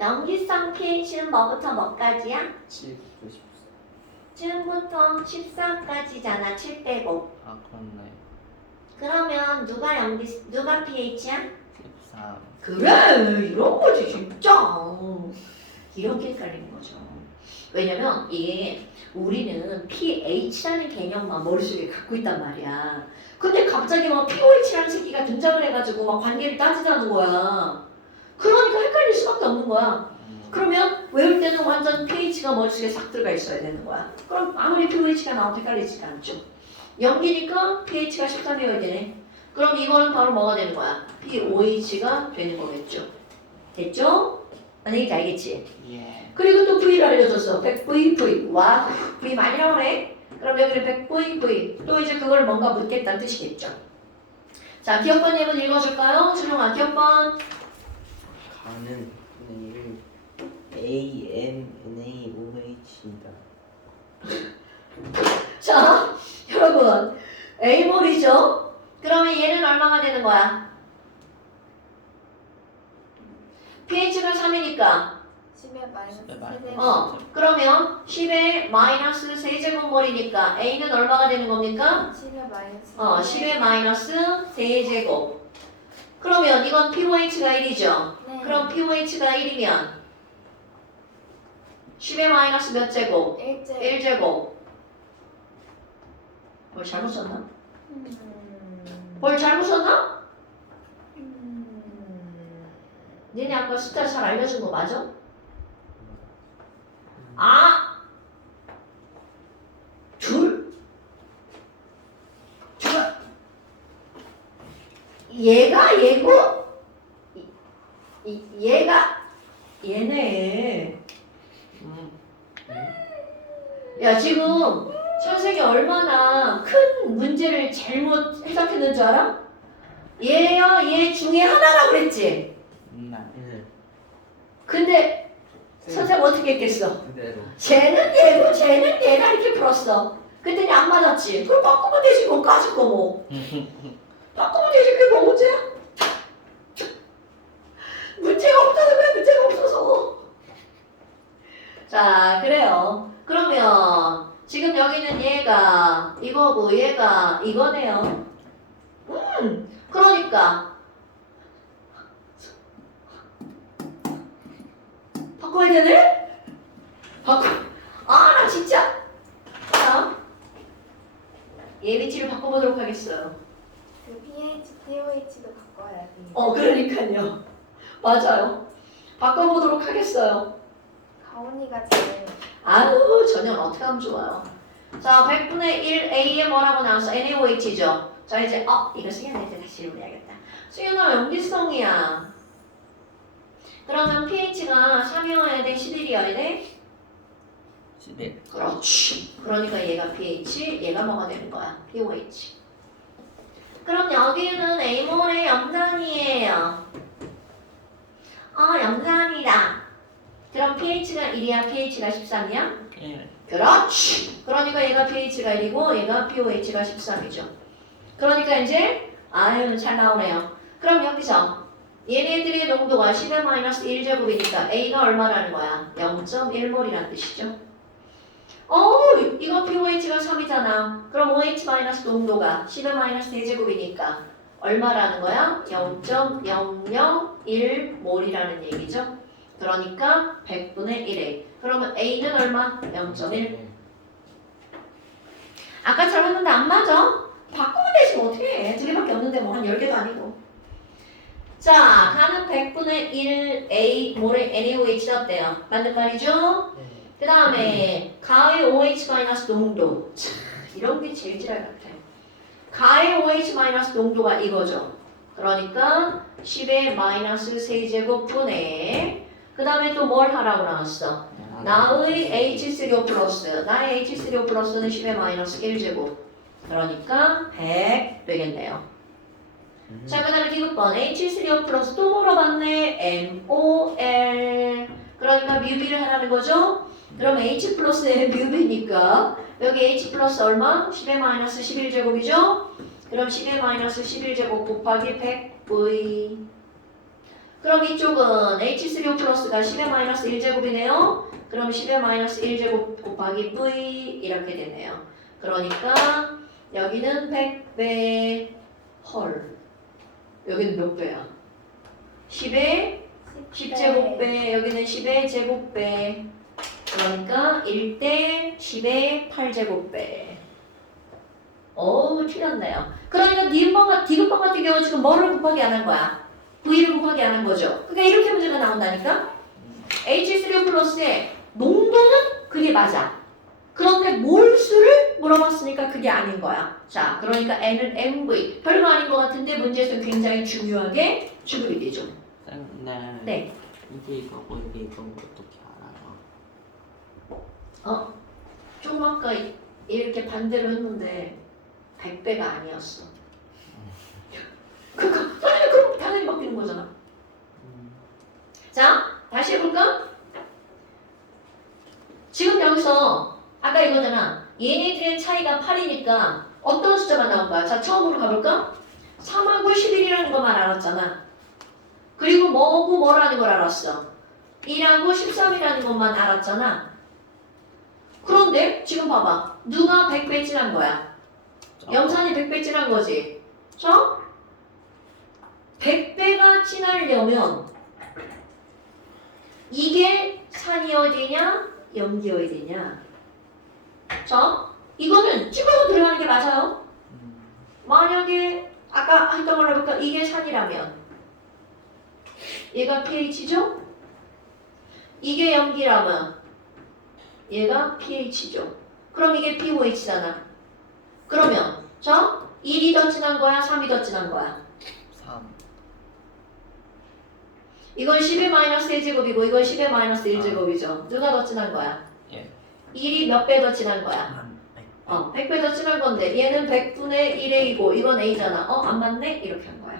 염기성 pH는 뭐부터 뭐까지야? 7, 94. 지금부터 14까지잖아. 7 빼고. 아 그렇네. 그러면 누가 pH야? 13. 그래, 이런 거지 진짜. 이렇게 헷갈리는 거죠. 왜냐면 이게 우리는 pH라는 개념만 머릿속에 갖고 있단 말이야. 근데 갑자기 막 pOH라는 새끼가 등장을 해가지고 막 관계를 따지자는 거야. 그러니까 헷갈릴 수밖에 없는 거야. 그러면 외울 때는 완전 pH가 머릿속에 싹 들어가 있어야 되는 거야. 그럼 아무리 pOH가 나와도 헷갈리지가 않죠. 염기니까 pH가 13이어야 되네. 그럼 이거는 바로 뭐가 되는 거야? pOH가 되는 거겠죠. 됐죠? 만약에 알겠지? 예. 그리고 또 V를 알려줬어. 100VV. 와, V 많이 나오네. 그럼 여기는 100VV. 또 이제 그걸 뭔가 묻겠다는 뜻이겠죠. 자, 기억번 예문 읽어줄까요? 준영아, 기억번. 가는 AMNaOH입니다. 자, 여러분. A몰이죠? 그러면 얘는 얼마가 되는 거야? pH가 3이니까 10의 마이너스 10의 마이너스 3의 그러면 10의 마이너스 세제곱몰이니까 A는 얼마가 되는 겁니까? 10의 마이너스 10의 마이너스 세제곱. 그러면 이건 pOH가 1이죠? 네. 그럼 pOH가 1이면 10의 마이너스 몇 제곱? 1제 1제곱. 뭘 잘못 썼나? 뭘 잘못 썼나? 니네 아까 숫자 잘 알려준 거 맞아? 아! 둘? 얘가 얘고 얘가 얘네. 야 지금 선생이 얼마나 큰 문제를 잘못 해석했는 줄 알아? 얘야 얘 중에 하나라고 그랬지? 네. 근데 선생 어떻게 했겠어? 그대로. 쟤는 얘고 쟤는 얘가 이렇게 풀었어. 그랬더니 안 맞았지. 그걸 바꾸면 되지. 그건 까짓 거 뭐. 바꾸면 되지. 그게 뭐 문제야? 문제가 없다는 거야. 문제가 없어서. 자 그래요. 그러면 지금 여기는 얘가 이거고 얘가 이거네요. 그러니까 바꿔야 되네? 나 진짜. 자, 얘 위치를 바꿔보도록 하겠어요. 그 pH, pOH도 바꿔야 돼. 그러니까요. 맞아요. 바꿔보도록 하겠어요. 가온이가 제일 아유, 전혀 어떻게 하면 좋아요. 자, 100분의 1 A에 뭐라고 나왔어? NaOH죠. 자, 이제 이거 승현이한테 다시 읽어야겠다. 승현아, 연기성이야. 그러면 pH가 3이어야 돼? 11이어야 돼? 11. 그렇지. 그러니까 얘가 pH, 얘가 뭐가 되는 거야? pOH. 그럼 여기는 A몰의 염산이에요. 염산이다. 그럼 pH가 1이야, pH가 13이야? 1. 그렇지. 그러니까 얘가 pH가 1이고 얘가 pOH가 13이죠. 그러니까 이제 잘 나오네요. 그럼 여기서 얘네들의 농도가 10의 마이너스 1제곱이니까 A가 얼마라는 거야? 0.1몰이라는 뜻이죠. 이거 pOH가 3이잖아. 그럼 OH 마이너스 농도가 10의 마이너스 4제곱이니까 얼마라는 거야? 0.001몰이라는 얘기죠. 그러니까 100분의 1A. 그러면 A는 얼마? 0.1. 아까처럼 했는데 안 맞아? 바꾸면 되지 뭐 어떻게 해. 두 개밖에 없는데 뭐 한 10개도 아니고. 자, 가는 100분의 1A 몰의 NaOH 어때요? 맞는 말이죠? 그 다음에 가의 OH 마이너스 농도. 참, 이런 게 제일 지랄 같아. 가의 OH 마이너스 농도가 이거죠. 그러니까 10의 마이너스 세제곱분의 그 다음에 또 뭘 하라고 나왔어? 나의 H3O 플러스. 나의 H3O 플러스는 10의 마이너스 1제곱. 그러니까 100 되겠네요. 자, 그 다음에 디귿번 H3O 플러스 또 물어봤네. MOL. 그러니까 뮤비를 하라는 거죠? 그럼 H 플러스에 뮤비니까 여기 H 플러스 얼마? 10의 마이너스 11제곱이죠? 그럼 10의 마이너스 11제곱 곱하기 100V. 그럼 이쪽은 H3O 플러스가 10의 마이너스 1제곱이네요. 그럼 10의 마이너스 1제곱 곱하기 V 이렇게 되네요. 그러니까 여기는 100배. 헐. 여기는 몇 배야? 10의 10제곱배. 여기는 10의 제곱배. 그러니까 1대 10의 8제곱배. 틀렸네요. 그러니까 디귿번 같은 경우는 지금 뭐를 곱하기 안 한 거야? V를 곱하기 안 한 거죠. 그러니까 이렇게 문제가 나온다니까? H3O 플러스의 농도는 그게 맞아. 그런데 몰수를 물어봤으니까 그게 아닌 거야. 자, 그러니까 N은 MV. 별거 아닌 것 같은데 문제에서 굉장히 중요하게 취급이 되죠. 네. 이게 이거고 이게 이거고 어떻게 알아요? 좀 아까 이렇게 반대로 했는데 100배가 아니었어. 그러니까 그럼 당연히 바뀌는 거잖아. 자, 다시 해볼까? 지금 여기서 아까 이거잖아. 얘네들의 차이가 8이니까 어떤 숫자만 나온 거야? 자, 처음으로 가볼까? 3하고 11이라는 것만 알았잖아. 그리고 뭐고 뭐라는 걸 알았어. 1하고 13이라는 것만 알았잖아. 그런데 지금 봐봐. 누가 100배 진한 거야? 염산이 100배 진한 거지. 자, 100배가 진하려면 이게 산이어야 되냐? 염기어야 되냐? 자, 이거는 찍어서 들어가는 게 맞아요. 만약에 아까 했던 걸로 해볼까? 이게 산이라면 얘가 pH죠? 이게 염기라면 얘가 pH죠. 그럼 이게 pOH잖아. 그러면 자 1이 더 진한 거야? 3이 더 진한 거야? 3. 이건 10의 마이너스 1제곱이고 이건 10의 마이너스 1제곱이죠. 누가 더 진한 거야? 예. 1이 몇 배 더 진한 거야? 100배 더 진한 건데 얘는 100분의 1의 2고 이건 A잖아. 안 맞네? 이렇게 한 거야.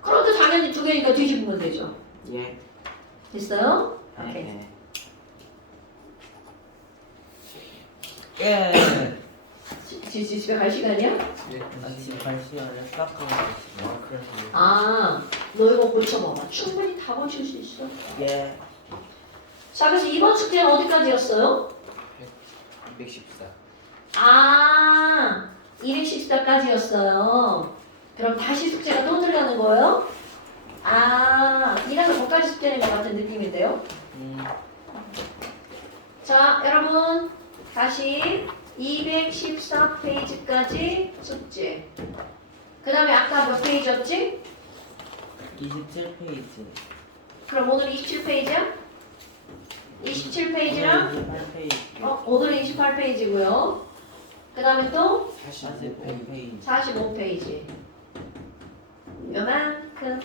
그런데 당연히 두 개니까 뒤집으면 되죠. 예. 됐어요? 오케이. 네. 예. 집에 갈 시간이야? 지금 갈 시간에 깎아놓고 있어요. 그래서. 아, 너 이거 고쳐봐봐. 충분히 다 고칠 수 있어. 예. 자, 그래서 이번 숙제는 어디까지였어요? 214. 아, 214까지였어요. 그럼 다시 숙제가 또 들어가는 거예요? 아, 이래서 거기까지 숙제는 것 같은 느낌인데요? 자, 여러분 다시 214페이지까지 숙제. 그 다음에 아까 몇 페이지였지? 27페이지. 그럼 오늘 27페이지야? 27페이지랑 28페이지. 오늘은 28페이지고요. 그 다음에 또 45페이지. 45페이지. 요만큼.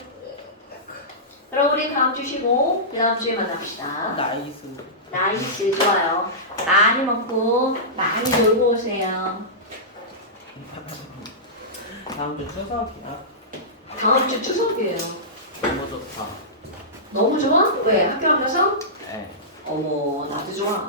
그럼 우리 다음 주 쉬고 그 다음 주에 만납시다. 나이스. 나이스, 좋아요. 많이 먹고 많이 놀고 오세요. 다음 주 추석이야. 다음 주 추석이에요. 너무 좋다. 너무 좋아? 왜? 학교 안 가서? 네. 어머, 나도 좋아.